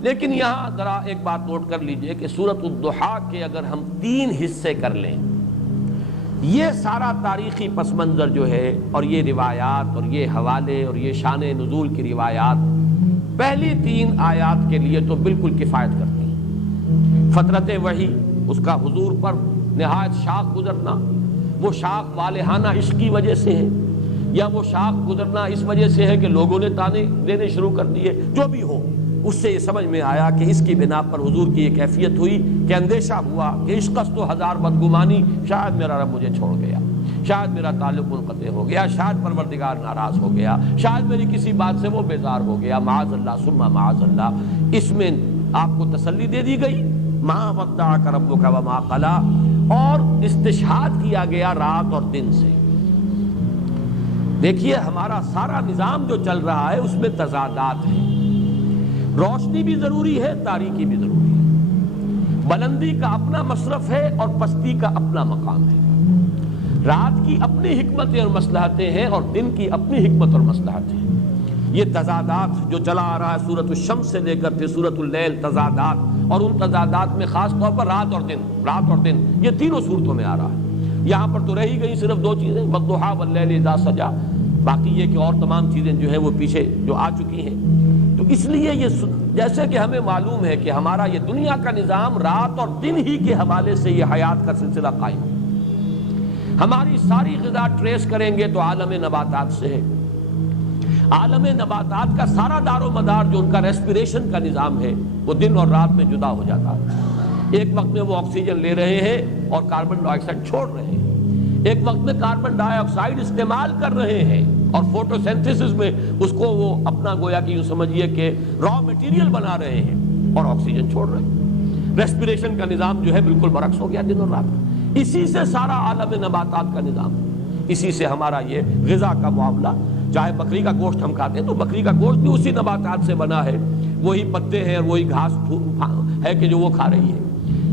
لیکن یہاں ذرا ایک بات نوٹ کر لیجئے کہ سورۃ الضحیٰ کے اگر ہم 3 حصے کر لیں، یہ سارا تاریخی پس منظر جو ہے اور یہ روایات اور یہ حوالے اور یہ شان نزول کی روایات پہلی 3 آیات کے لیے تو بالکل کفایت کرتی ہیں۔ فترت وحی، اس کا حضور پر نہایت شاق گزرنا، وہ شاق والہانہ عشق کی وجہ سے ہے یا وہ شاق گزرنا اس وجہ سے ہے کہ لوگوں نے تانے دینے شروع کر دیے، جو بھی ہو، اس سے یہ سمجھ میں آیا کہ اس کی بنا پر حضور کی یہ کیفیت ہوئی کہ اندیشہ ہوا کہ عشقست تو ہزار بدگمانی، شاید میرا رب مجھے چھوڑ گیا، شاید میرا تعلق منقطع ہو گیا، شاید پروردگار ناراض ہو گیا، شاید میری کسی بات سے وہ بیزار ہو گیا، معاذ اللہ ثم معاذ اللہ۔ اس میں آپ کو تسلی دے دی گئی، ما ودعک ربک وما قلی، اور استشہاد کیا گیا رات اور دن سے۔ دیکھیے ہمارا سارا نظام جو چل رہا ہے اس میں تضادات ہیں، روشنی بھی ضروری ہے، تاریکی بھی ضروری ہے، بلندی کا اپنا مصرف ہے اور پستی کا اپنا مقام ہے، رات کی اپنی حکمتیں اور مصلحتیں ہیں اور دن کی اپنی حکمت اور مصلحتیں ہیں۔ یہ تضادات جو چلا آ رہا ہے سورۃ الشمس سے لے کر پھر سورۃ اللیل، تضادات، اور ان تضادات میں خاص طور پر رات اور دن یہ تینوں صورتوں میں آ رہا ہے۔ یہاں پر تو رہی گئی صرف 2 چیزیں، والضحیٰ واللیل اذا سجا، باقی یہ کہ اور تمام چیزیں جو ہیں وہ پیچھے جو آ چکی ہیں۔ تو اس لیے یہ جیسے کہ ہمیں معلوم ہے کہ ہمارا یہ دنیا کا نظام رات اور دن ہی کے حوالے سے یہ حیات کا سلسلہ قائم ہے۔ ہماری ساری غذا ٹریس کریں گے تو عالم نباتات سے ہے، عالم نباتات کا سارا دار و مدار جو ان کا ریسپیریشن کا نظام ہے وہ دن اور رات میں جدا ہو جاتا ہے۔ ایک وقت میں وہ آکسیجن لے رہے ہیں اور کاربن ڈائی آکسائڈ چھوڑ رہے ہیں، ایک وقت میں کاربن ڈائی آکسائڈ استعمال کر رہے ہیں اور فوٹو سینتھسس میں اس کو وہ اپنا گویا کہ یوں سمجھیے کہ را میٹیریل بنا رہے ہیں اور آکسیجن چھوڑ رہے ہیں۔ ریسپیریشن کا نظام جو ہے بالکل برعکس ہو گیا دن اور رات۔ اسی سے سارا عالم نباتات کا نظام، اسی سے ہمارا یہ غذا کا معاملہ۔ چاہے بکری کا گوشت ہم کھاتے ہیں تو بکری کا گوشت بھی اسی نباتات سے بنا ہے، وہی پتے ہیں اور وہی گھاس ہے کہ جو وہ کھا رہی ہے۔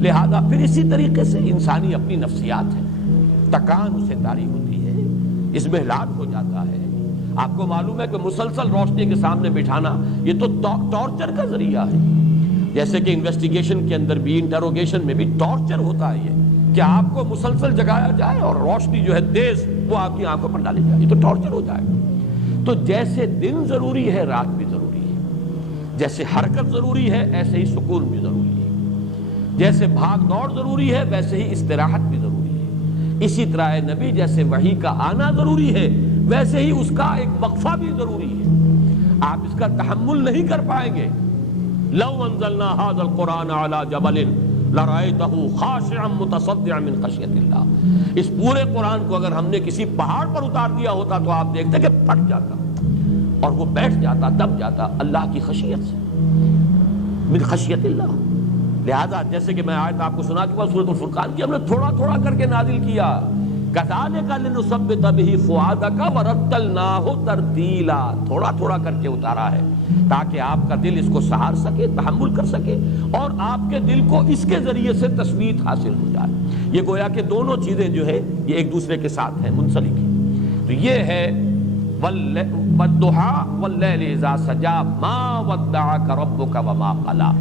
لہذا پھر اسی طریقے سے انسانی اپنی نفسیات ہے، تکان اسے طاری ہوتی ہے، اس میں ہلاک ہو جاتا ہے۔ آپ کو معلوم ہے کہ مسلسل روشنی کے سامنے بٹھانا یہ تو ٹارچر کا ذریعہ ہے، جیسے کہ انویسٹیگیشن کے اندر بھی، انٹروگیشن میں بھی ٹارچر ہوتا ہے یہ کہ آپ کو مسلسل جگایا جائے اور روشنی جو ہے تیز وہ آپ کی آنکھوں پر ڈالی جائے، یہ تو ٹارچر ہو جائے گا۔ تو جیسے دن ضروری ہے رات بھی ضروری ہے، جیسے حرکت ضروری ہے ایسے ہی سکون بھی ضروری ہے، جیسے بھاگ دوڑ ضروری ہے ویسے ہی استراحت بھی ضروری ہے۔ اسی طرح نبی جیسے وحی کا آنا ضروری ہے ویسے ہی اس کا ایک وقفہ بھی ضروری ہے۔ آپ اس کا تحمل نہیں کر پائیں گے۔ لو انزلنا هذا القرآن على جبل لرأيته خاشعا متصدعا من خشية الله، اس پورے قرآن کو اگر ہم نے کسی پہاڑ پر اتار دیا ہوتا تو آپ دیکھتے کہ پھٹ جاتا اور وہ بیٹھ جاتا، دب جاتا اللہ کی خشیت سے، من خشیت اللہ۔ لہذا جیسے کہ میں آیت آپ کو سنا چکا سورۃ الفرقان کی، ہم نے تھوڑا تھوڑا کر کے نازل کیا، كَذَلِكَ لِنُثَبِّتَ بِهِ فُؤَادَكَ وَرَتَّلْنَاهُ تَرْتِيلًا، تھوڑا تھوڑا کر کے اتارا ہے تاکہ آپ کا دل اس کو سہار سکے، تحمل کر سکے اور آپ کے دل کو اس کے ذریعے سے تثبیت حاصل ہو جائے۔ یہ گویا کہ دونوں چیزیں جو ہے یہ ایک دوسرے کے ساتھ ہیں منسلک ہیں۔ تو یہ ہے وَالضُّحَىٰ وَاللَّيْلِ إِذَا سَجَىٰ مَا وَدَّعَكَ رَبُّكَ وَمَا قَلَىٰ۔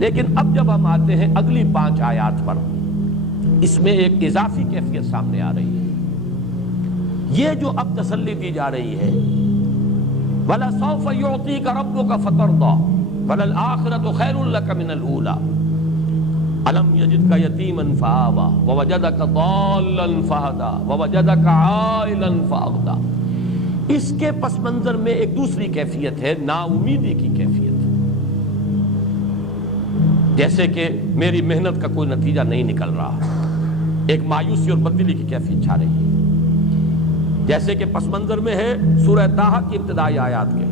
لیکن اب جب ہم آتے ہیں اگلی 5 آیات پر، اس میں ایک اضافی کیفیت سامنے آ رہی ہے۔ یہ جو اب تسلی دی جا رہی ہے، وَلَسَوْفَ يُعْطِيكَ رَبُّكَ فَتَرْضَىٰ وَلَلْآخِرَةُ خَيْرٌ لَكَ مِنَ الْأُولَىٰ أَلَمْ يَجِدْكَ يَتِيمًا فَآوَىٰ وَوَجَدَكَ ضَالًّا فَهَدَىٰ وَوَجَدَكَ عَائِلًا فَأَغْنَىٰ۔ اس کے پس منظر میں ایک دوسری کیفیت ہے، نا امیدی کی کیفیت، جیسے کہ میری محنت کا کوئی نتیجہ نہیں نکل رہا، ایک مایوسی اور بددلی کی کیفیت چھا رہی ہے۔ جیسے کہ پس منظر میں ہے سورہ طٰہٰ کی ابتدائی آیات کے،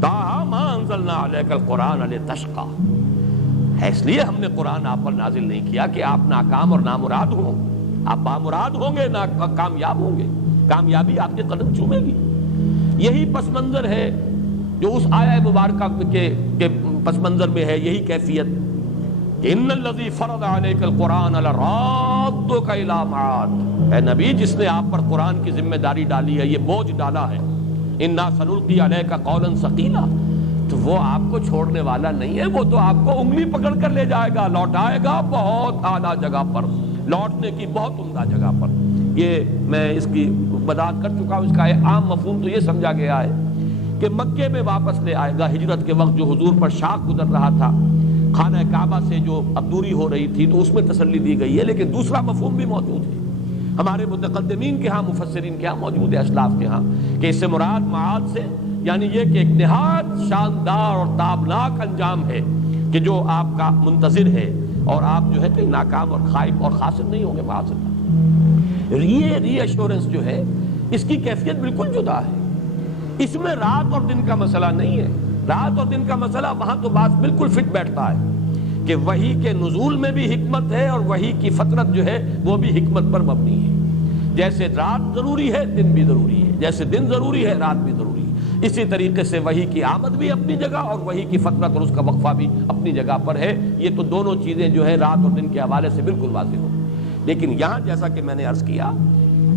طٰہٰ مَا أَنزَلْنَا عَلَيْكَ الْقُرْآنَ لِتَشْقَىٰ، ہے اس لیے ہم نے قرآن آپ پر نازل نہیں کیا کہ آپ ناکام اور نامراد ہوں، آپ بامراد ہوں گے، کامیاب ہوں گے، کامیابی آپ کے قدم چومے گی۔ یہی پس منظر ہے جو اس آیہ مبارکہ کے پس منظر میں ہے، یہی کیفیت کہ ان الذی فرض علیک القرآن لرادک الی معاد، اے نبی جس نے آپ پر قرآن کی ذمہ داری ڈالی ہے، یہ بوجھ ڈالا ہے، انا سنلقی علیک قولا ثقیلا، تو وہ آپ کو چھوڑنے والا نہیں ہے، وہ تو آپ کو انگلی پکڑ کر لے جائے گا، لوٹائے گا بہت اعلیٰ جگہ پر، لوٹنے کی بہت عمدہ جگہ پر۔ یہ میں اس کی وضاحت کر چکا ہوں۔ اس کا عام مفہوم تو یہ سمجھا گیا ہے کہ مکے میں واپس لے آئے گا۔ ہجرت کے وقت جو حضور پر شاق گزر رہا تھا، خانہ کعبہ سے جو اب دوری ہو رہی تھی، تو اس میں تسلی دی گئی ہے، لیکن دوسرا مفہوم بھی موجود ہے ہمارے متقدمین کے ہاں، مفسرین کے ہاں موجود ہے، اسلاف کے ہاں، کہ اس سے مراد معاد سے یعنی یہ کہ ایک نہایت شاندار اور تابناک انجام ہے کہ جو آپ کا منتظر ہے، اور آپ جو ہے کہ ناکام اور خائب اور خاسر نہیں ہوں گے معاذ اللہ۔ یہ ری ایشورنس جو ہے اس کی کیفیت بالکل جدا ہے۔ اس میں رات اور دن کا مسئلہ نہیں ہے۔ رات اور دن کا مسئلہ وہاں تو بات بالکل فٹ بیٹھتا ہے کہ وحی کے نزول میں بھی حکمت ہے، اور وحی کی فطرت جو ہے وہ بھی حکمت پر مبنی ہے۔ جیسے رات ضروری ہے دن بھی ضروری ہے، جیسے دن ضروری ہے رات بھی ضروری ہے، اسی طریقے سے وحی کی آمد بھی اپنی جگہ اور وحی کی فطرت اور اس کا وقفہ بھی اپنی جگہ پر ہے۔ یہ تو دونوں چیزیں جو ہے رات اور دن کے حوالے سے بالکل واضح ہو۔ لیکن یہاں جیسا کہ میں نے عرض کیا،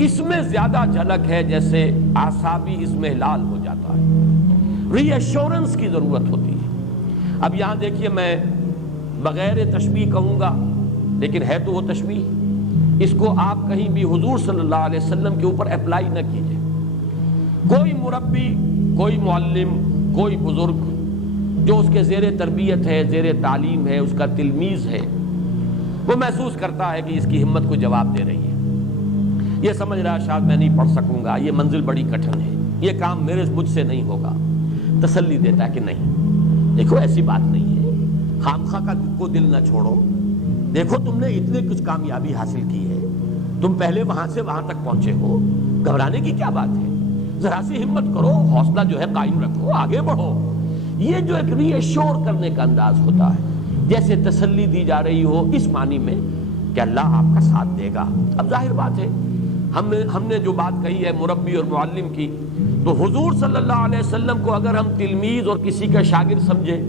اس میں زیادہ جھلک ہے، جیسے اعصابی اس میں ہلال ہو جاتا ہے، ری ایشورنس کی ضرورت ہوتی ہے۔ اب یہاں دیکھیے، میں بغیر تشبیہ کہوں گا لیکن ہے تو وہ تشبیہ، اس کو آپ کہیں بھی حضور صلی اللہ علیہ وسلم کے اوپر اپلائی نہ کیجئے۔ کوئی مربی، کوئی معلم، کوئی بزرگ جو اس کے زیر تربیت ہے، زیر تعلیم ہے، اس کا تلمیذ ہے، وہ محسوس کرتا ہے کہ اس کی ہمت کو جواب دے رہی ہے، یہ سمجھ رہا ہے شاید میں نہیں پڑھ سکوں گا، یہ منزل بڑی کٹھن ہے، یہ کام مجھ سے نہیں ہوگا، تسلی دیتا ہے کہ نہیں، دیکھو ایسی بات نہیں ہے، خامخواہ کو دل نہ چھوڑو، دیکھو تم نے اتنے کچھ کامیابی حاصل کی ہے، تم پہلے وہاں سے وہاں تک پہنچے ہو، گھبرانے کی کیا بات ہے، ذرا سی ہمت کرو، حوصلہ جو ہے قائم رکھو، آگے بڑھو۔ یہ جو ایک ری ایشور کرنے کا انداز ہوتا ہے، جیسے تسلی دی جا رہی ہو، اس معنی میں کہ اللہ آپ کا ساتھ دے گا۔ اب ظاہر بات ہے، ہم نے جو بات کہی ہے مربی اور معلم کی، تو حضور صلی اللہ علیہ وسلم کو اگر ہم تلمیذ اور کسی کا شاگرد سمجھے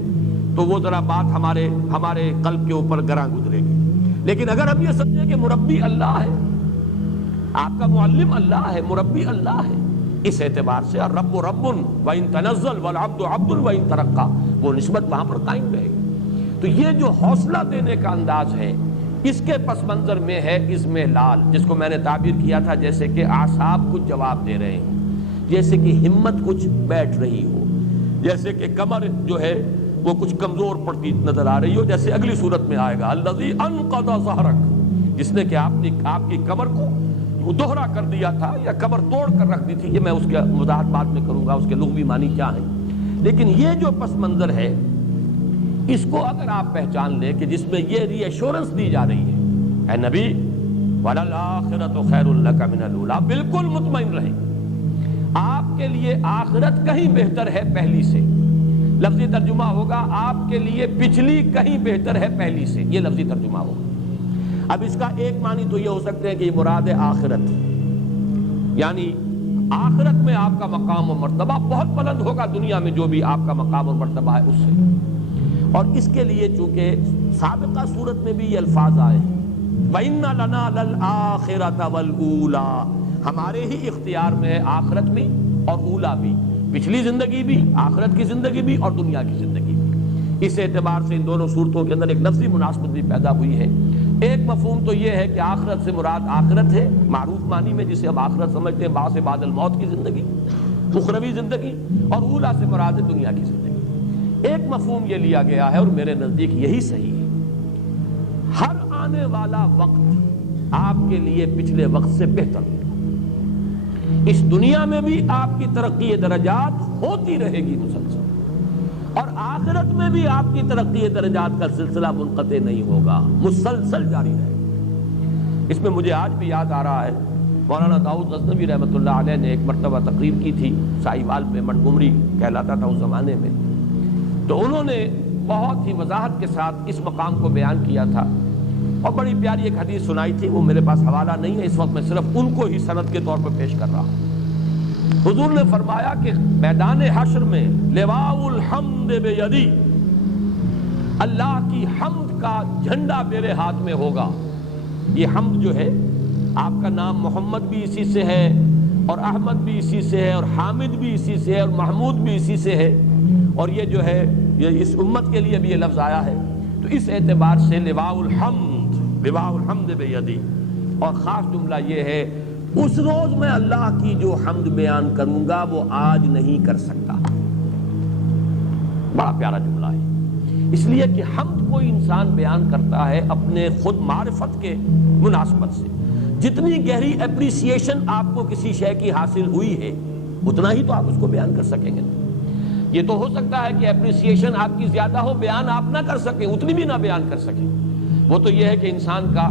تو وہ ذرا بات ہمارے قلب کے اوپر گراں گزرے گی، لیکن اگر ہم یہ سمجھیں کہ مربی اللہ ہے، آپ کا معلم اللہ ہے، مربی اللہ ہے، اس اعتبار سے الرب رب وَإِن تنزل والعبد عبد وَإِن ترقى، وہ نسبت وہاں پر قائم رہے گی۔ تو یہ جو حوصلہ دینے کا انداز ہے، اس کے پس منظر میں ہے اضمحلال، جس کو میں نے تعبیر کیا تھا جیسے کہ اعصاب کچھ جواب دے رہے ہوں، جیسے کہ ہمت کچھ بیٹھ رہی ہو، جیسے کہ کمر جو ہے وہ کچھ کمزور پڑتی نظر آ رہی ہو، جیسے اگلی صورت میں آئے گا الذی انقض ظہرک، جس نے کہ آپ کی کمر کو دوہرا کر دیا تھا یا کمر توڑ کر رکھ دی تھی۔ یہ میں اس کے وضاحت بعد میں کروں گا، اس کے لغوی معنی کیا ہیں، لیکن یہ جو پس منظر ہے، اس کو اگر آپ پہچان لیں کہ جس میں یہ ری ایشورنس دی جا رہی ہے، اے نبی وَلَلْآخِرَةُ خَيْرٌ لَكَ مِنَ الْأُولَىٰ، بالکل مطمئن رہیں، آپ کے لیے آخرت کہیں بہتر ہے پہلی سے۔ لفظی ترجمہ ہوگا آپ کے لیے پچھلی کہیں بہتر ہے پہلی سے، یہ لفظی ترجمہ ہوگا۔ اب اس کا ایک معنی تو یہ ہو سکتے ہیں کہ یہ مراد ہے آخرت، یعنی آخرت میں آپ کا مقام و مرتبہ بہت بلند ہوگا، دنیا میں جو بھی آپ کا مقام و مرتبہ ہے اس سے۔ اور اس کے لیے چونکہ سابقہ صورت میں بھی یہ الفاظ آئے ہیں وَإِنَّ لَنَا لَلْآخِرَةَ وَالْأُولَىٰ، ہمارے ہی اختیار میں ہے آخرت بھی اور اولا بھی، پچھلی زندگی بھی، آخرت کی زندگی بھی اور دنیا کی زندگی بھی۔ اس اعتبار سے ان دونوں صورتوں کے اندر ایک لفظی مناسبت بھی پیدا ہوئی ہے۔ ایک مفہوم تو یہ ہے کہ آخرت سے مراد آخرت ہے معروف معنی میں، جسے ہم آخرت سمجھتے ہیں بعد سے بعد الموت کی زندگی، اخروی زندگی، اور اولا سے مراد ہے دنیا کی زندگی۔ ایک مفہوم یہ لیا گیا ہے اور میرے نزدیک یہی صحیح ہے، ہر آنے والا وقت آپ کے لیے پچھلے وقت سے بہتر ہوگا، اس دنیا میں بھی آپ کی ترقی درجات ہوتی رہے گی مسلسل، اور آخرت میں بھی آپ کی ترقی درجات کا سلسلہ منقطع نہیں ہوگا، مسلسل جاری رہے گا۔ اس میں مجھے آج بھی یاد آ رہا ہے، مولانا داؤد غزنوی رحمۃ اللہ علیہ نے ایک مرتبہ تقریر کی تھی سائیوال میں، منٹگمری کہلاتا تھا اس زمانے میں، تو انہوں نے بہت ہی وضاحت کے ساتھ اس مقام کو بیان کیا تھا، اور بڑی پیاری ایک حدیث سنائی تھی، وہ میرے پاس حوالہ نہیں ہے اس وقت، میں صرف ان کو ہی سند کے طور پر پیش کر رہا ہوں۔ حضور نے فرمایا کہ میدان حشر میں لواء الحمد بیدی، اللہ کی حمد کا جھنڈا میرے ہاتھ میں ہوگا۔ یہ حمد جو ہے، آپ کا نام محمد بھی اسی سے ہے، اور احمد بھی اسی سے ہے، اور حامد بھی اسی سے ہے، اور محمود بھی اسی سے ہے، اور یہ جو ہے یہ اس امت کے لیے بھی یہ لفظ آیا ہے، تو اس اعتبار سے لواء الحمد بیدی، اور خاص جملہ یہ ہے اس روز میں اللہ کی جو حمد بیان کروں گا وہ آج نہیں کر سکتا۔ بڑا پیارا جملہ ہے، اس لیے کہ حمد کوئی انسان بیان کرتا ہے اپنے خود معرفت کے مناسبت سے، جتنی گہری اپریسیشن آپ کو کسی شے کی حاصل ہوئی ہے اتنا ہی تو آپ اس کو بیان کر سکیں گے۔ یہ تو ہو سکتا ہے کہ اپریسیشن آپ کی زیادہ ہو، بیان آپ نہ کر سکیں، اتنی بھی نہ بیان کر سکیں، وہ تو یہ ہے کہ انسان کا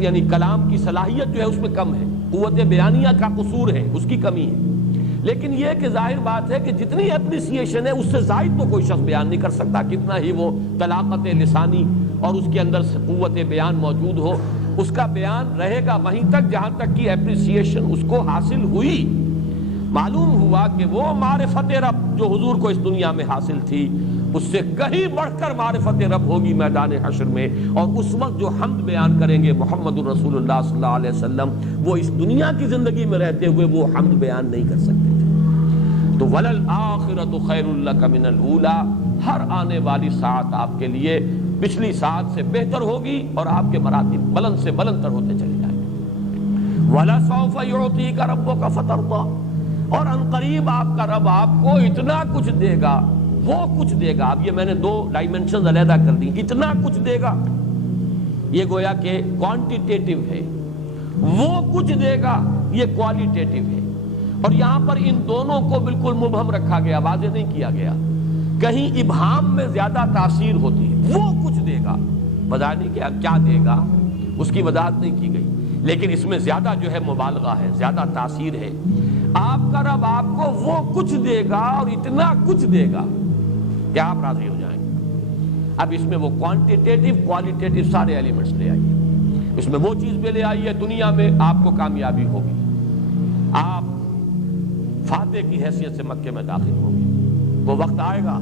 یعنی کلام کی صلاحیت جو ہے اس میں کم ہے، قوت بیانیہ کا قصور ہے، اس کی کمی ہے۔ لیکن یہ کہ ظاہر بات ہے کہ جتنی اپریسیشن ہے اس سے زائد تو کوئی شخص بیان نہیں کر سکتا، کتنا ہی وہ طلاقت لسانی اور اس کے اندر قوت بیان موجود ہو، اس کا بیان رہے گا وہیں تک جہاں تک کہ اپریسیشن اس کو حاصل ہوئی۔ معلوم ہوا کہ وہ معرفت رب جو حضور کو اس دنیا میں حاصل تھی اس سے کہیں بڑھ کر معرفت رب ہوگی میدان حشر میں، اور اس وقت جو حمد بیان کریں گے محمد الرسول اللہ صلی اللہ علیہ وسلم، وہ اس دنیا کی زندگی میں رہتے ہوئے وہ حمد بیان نہیں کر سکتے تھے۔ تو وَلَلْآخِرَةُ خَيْرٌ لَكَ مِنَ الْأُولَىٰ، ہر آنے والی ساعت آپ کے لیے پچھلی ساعت سے بہتر ہوگی اور آپ کے مراتب بلند سے بلند تر ہوتے چلے جائیں گے۔ وَلَسَوْفَ يُعْطِيكَ رَبُّكَ فَتَرْضَىٰ، اور عنقریب آپ کا رب آپ کو اتنا کچھ دے گا، وہ کچھ دے گا۔ اب یہ میں نے دو ڈائمنشنز علیحدہ کر دی، اتنا کچھ دے گا یہ گویا کہ کوانٹیٹیو ہے، وہ کچھ دے گا یہ کوالیٹیٹیو ہے، اور یہاں پر ان دونوں کو بالکل مبہم رکھا گیا، واضح نہیں کیا گیا، کہیں ابہام میں زیادہ تاثیر ہوتی ہے، وہ کچھ دے گا، بظاہر نہیں کیا دے گا اس کی وضاحت نہیں کی گئی، لیکن اس میں زیادہ جو ہے مبالغہ ہے، زیادہ تاثیر ہے۔ آپ کا رب آپ کو وہ کچھ دے گا اور اتنا کچھ دے گا کہ آپ راضی ہو جائیں گے۔ اب اس میں وہ کوانٹیٹیو کوالیٹیٹیو سارے ایلیمنٹس لے آئیے، اس میں وہ چیز بھی لے آئیے، دنیا میں آپ کو کامیابی ہوگی، آپ فاتح کی حیثیت سے مکے میں داخل ہوں گے۔ وہ وقت آئے گا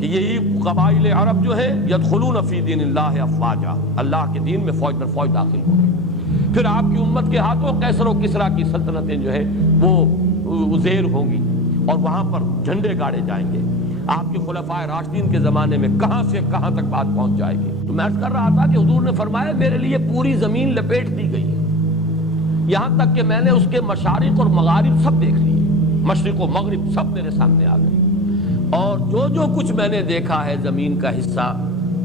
کہ یہی قبائل عرب جو ہے یدخلون فی دین اللہ افواجا، اللہ کے دین میں فوج در فوج داخل ہوں گے۔ پھر آپ کی امت کے ہاتھوں قیصر و کسریٰ کی سلطنتیں جو ہے وہ زیر ہوں گی، اور وہاں پر جھنڈے گاڑے جائیں گے۔ آپ کے خلفائے راشدین کے زمانے میں کہاں سے کہاں تک بات پہنچ جائے گی۔ تو میں عرض کر رہا تھا کہ حضور نے فرمایا میرے لیے پوری زمین لپیٹ دی گئی ہے، یہاں تک کہ میں نے اس کے مشارق اور مغارب سب دیکھ لیے، مشرق و مغرب سب میرے سامنے آ گئے، اور جو کچھ میں نے دیکھا ہے زمین کا حصہ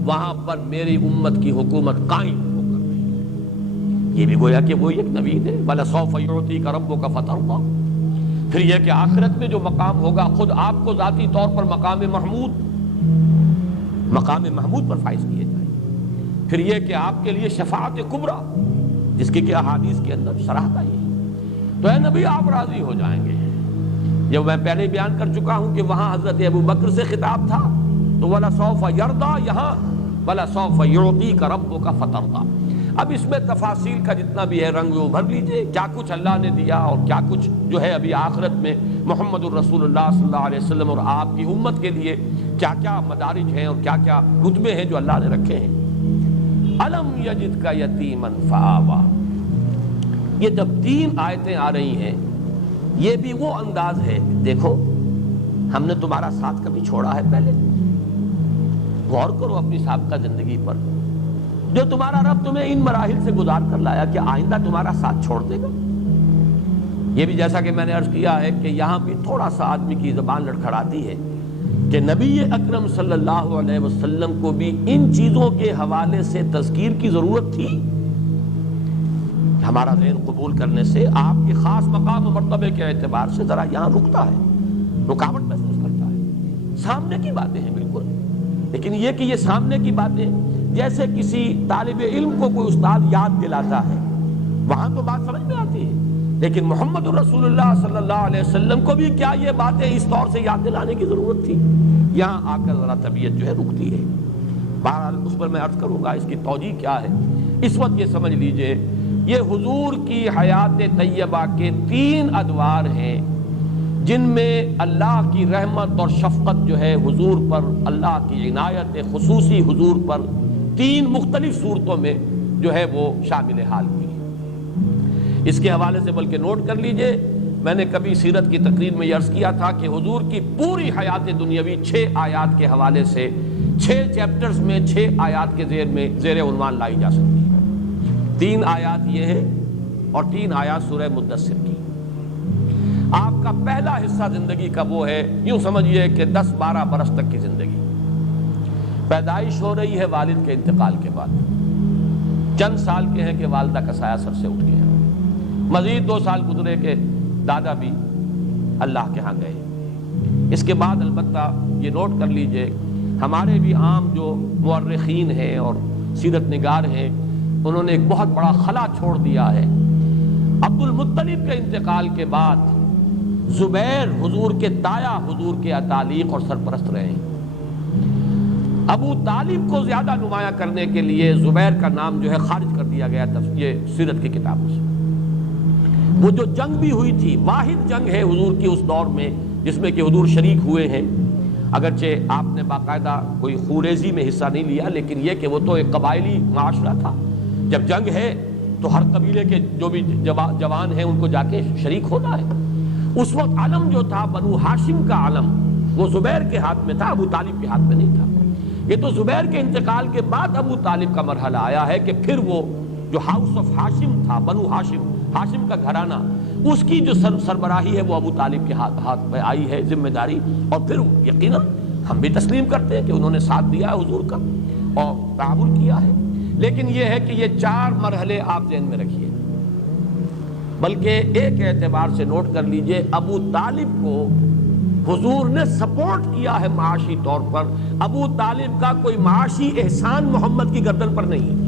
وہاں پر میری امت کی حکومت قائم ہو کر رہی ہے۔ یہ بھی گویا کہ وہی ایک نوید ہے، وَلَسَوْفَ يُعْطِيكَ رَبُّكَ فَتَرْضَىٰ۔ پھر یہ کہ آخرت میں جو مقام ہوگا خود آپ کو ذاتی طور پر مقام محمود پر فائز کیے جائیں۔ پھر یہ کہ آپ کے لیے شفاعت کبریٰ، جس کی کہ احادیث کے اندر صراحت آئی ہے، تو اے نبی آپ راضی ہو جائیں گے۔ یہ میں پہلے بیان کر چکا ہوں کہ وہاں حضرت ابو بکر سے خطاب تھا، تو وَلَسَوْفَ يَرْضَىٰ، یہاں وَلَسَوْفَ يُعْطِيكَ رَبُّكَ فَتَرْضَىٰ۔ اب اس میں تفاصیل کا جتنا بھی ہے رنگ وہ بھر لیجئے، کیا کچھ اللہ نے دیا اور کیا کچھ جو ہے ابھی آخرت میں محمد الرسول اللہ صلی اللہ علیہ وسلم اور آپ کی امت کے لیے کیا کیا مدارج ہیں اور کیا کیا رتبے ہیں جو اللہ نے رکھے ہیں۔ الم یجدک یتیما فآویٰ، یہ جب 3 آیتیں آ رہی ہیں یہ بھی وہ انداز ہے، دیکھو ہم نے تمہارا ساتھ کبھی چھوڑا ہے پہلے؟ غور کرو اپنی سابقہ زندگی پر، جو تمہارا رب تمہیں ان مراحل سے گزار کر لایا، کہ آئندہ تمہارا ساتھ چھوڑ دے گا؟ یہ بھی جیسا کہ میں نے عرض کیا ہے کہ یہاں بھی تھوڑا سا آدمی کی زبان لڑکھڑاتی ہے کہ نبی اکرم صلی اللہ علیہ وسلم کو بھی ان چیزوں کے حوالے سے تذکیر کی ضرورت تھی۔ ہمارا ذہن قبول کرنے سے آپ کے خاص مقام و مرتبے کے اعتبار سے ذرا یہاں رکتا ہے، رکاوٹ محسوس کرتا ہے۔ سامنے کی باتیں ہیں بالکل، لیکن یہ کہ یہ سامنے کی باتیں جیسے کسی طالب علم کو کوئی استاد یاد دلاتا ہے، وہاں تو بات سمجھ میں آتی ہے، لیکن محمد الرسول اللہ صلی اللہ علیہ وسلم کو بھی کیا یہ باتیں اس طور سے یاد دلانے کی ضرورت تھی؟ یہاں آ کر ذرا طبیعت جو ہے رکتی ہے۔ بہرحال اس پر میں عرض کروں گا اس کی توجیہ کیا ہے۔ اس وقت یہ سمجھ لیجئے یہ حضور کی حیات طیبہ کے 3 ادوار ہیں جن میں اللہ کی رحمت اور شفقت جو ہے حضور پر، اللہ کی عنایت خصوصی حضور پر 3 مختلف صورتوں میں جو ہے وہ شامل حال ہوئی ہے۔ اس کے حوالے سے بلکہ نوٹ کر لیجئے میں نے کبھی سیرت کی تقریر میں یہ عرض کیا تھا کہ حضور کی پوری حیات دنیاوی 6 آیات کے حوالے سے 6 چیپٹرز میں 6 آیات کے زیر عنوان لائی جا سکتی ہے۔ 3 آیات یہ ہے اور 3 آیات سورہ مدثر کی۔ آپ کا پہلا حصہ زندگی کا وہ ہے، یوں سمجھئے کہ 10-12 برس تک کی زندگی۔ پیدائش ہو رہی ہے والد کے انتقال کے بعد، چند سال کے ہیں کہ والدہ کا سایہ سر سے اٹھ گیا، مزید 2 سال گزرے کہ دادا بھی اللہ کے ہاں گئے۔ اس کے بعد البتہ یہ نوٹ کر لیجئے، ہمارے بھی عام جو مورخین ہیں اور سیرت نگار ہیں، انہوں نے ایک بہت بڑا خلا چھوڑ دیا ہے۔ عبد المطلب کے انتقال کے بعد زبیر حضور کے تایا حضور کے اتالیق اور سرپرست رہے ہیں۔ ابو طالب کو زیادہ نمایاں کرنے کے لیے زبیر کا نام جو ہے خارج کر دیا گیا یہ سیرت کی کتابوں سے۔ وہ جو جنگ بھی ہوئی تھی، واحد جنگ ہے حضور کی اس دور میں جس میں کہ حضور شریک ہوئے ہیں، اگرچہ آپ نے باقاعدہ کوئی خوریزی میں حصہ نہیں لیا، لیکن یہ کہ وہ تو ایک قبائلی معاشرہ تھا، جب جنگ ہے تو ہر قبیلے کے جو بھی جوان ہیں ان کو جا کے شریک ہونا ہے۔ اس وقت علم جو تھا بنو ہاشم کا علم، وہ زبیر کے ہاتھ میں تھا، ابو طالب کے ہاتھ میں نہیں تھا۔ یہ تو زبیر کے انتقال کے بعد ابو طالب کا مرحلہ آیا ہے کہ پھر وہ جو ہاؤس آف ہاشم تھا، بنو ہاشم، ہاشم کا گھرانہ، اس کی جو سربراہی ہے وہ ابو طالب کے ہاتھ میں آئی ہے ذمہ داری، اور پھر یقیناً ہم بھی تسلیم کرتے ہیں کہ انہوں نے ساتھ دیا ہے حضور کا اور تعاون کیا ہے۔ لیکن یہ ہے کہ یہ 4 مرحلے آپ ذہن میں رکھیے، بلکہ ایک اعتبار سے نوٹ کر لیجئے، ابو طالب کو حضور نے سپورٹ کیا ہے معاشی طور پر۔ ابو طالب کا کوئی معاشی احسان محمد کی گردن پر نہیں،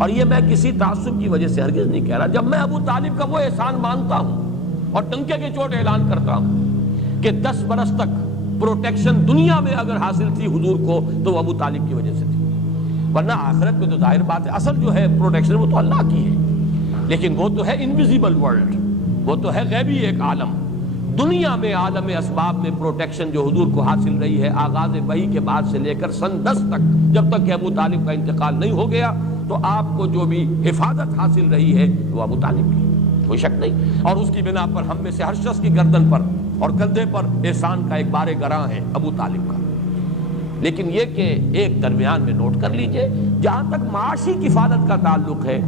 اور یہ میں کسی تعصب کی وجہ سے ہرگز نہیں کہہ رہا۔ جب میں ابو طالب کا وہ احسان مانتا ہوں اور ٹنکے کے چوٹ اعلان کرتا ہوں کہ 10 برس تک پروٹیکشن دنیا میں اگر حاصل تھی حضور کو تو وہ ابو طالب کی وجہ سے تھی، ورنہ آخرت میں تو ظاہر بات ہے اصل جو ہے پروٹیکشن وہ تو اللہ کی ہے، لیکن وہ تو ہے انویزیبل ورلڈ، وہ تو ہے غیبی ایک عالم۔ دنیا میں عالم اسباب میں پروٹیکشن جو حضور کو حاصل رہی ہے آغاز وحی کے بعد سے لے کر سن 10 تک، جب تک کہ ابو طالب کا انتقال نہیں ہو گیا، تو آپ کو جو بھی حفاظت حاصل رہی ہے وہ ابو طالب کی، کوئی شک نہیں، اور اس کی بنا پر ہم میں سے ہر شخص کی گردن پر اور کندھے پر احسان کا ایک بار گراں ہے ابو طالب کا۔ لیکن یہ کہ ایک درمیان میں نوٹ کر لیجئے، جہاں تک معاشی کفالت کا تعلق ہے،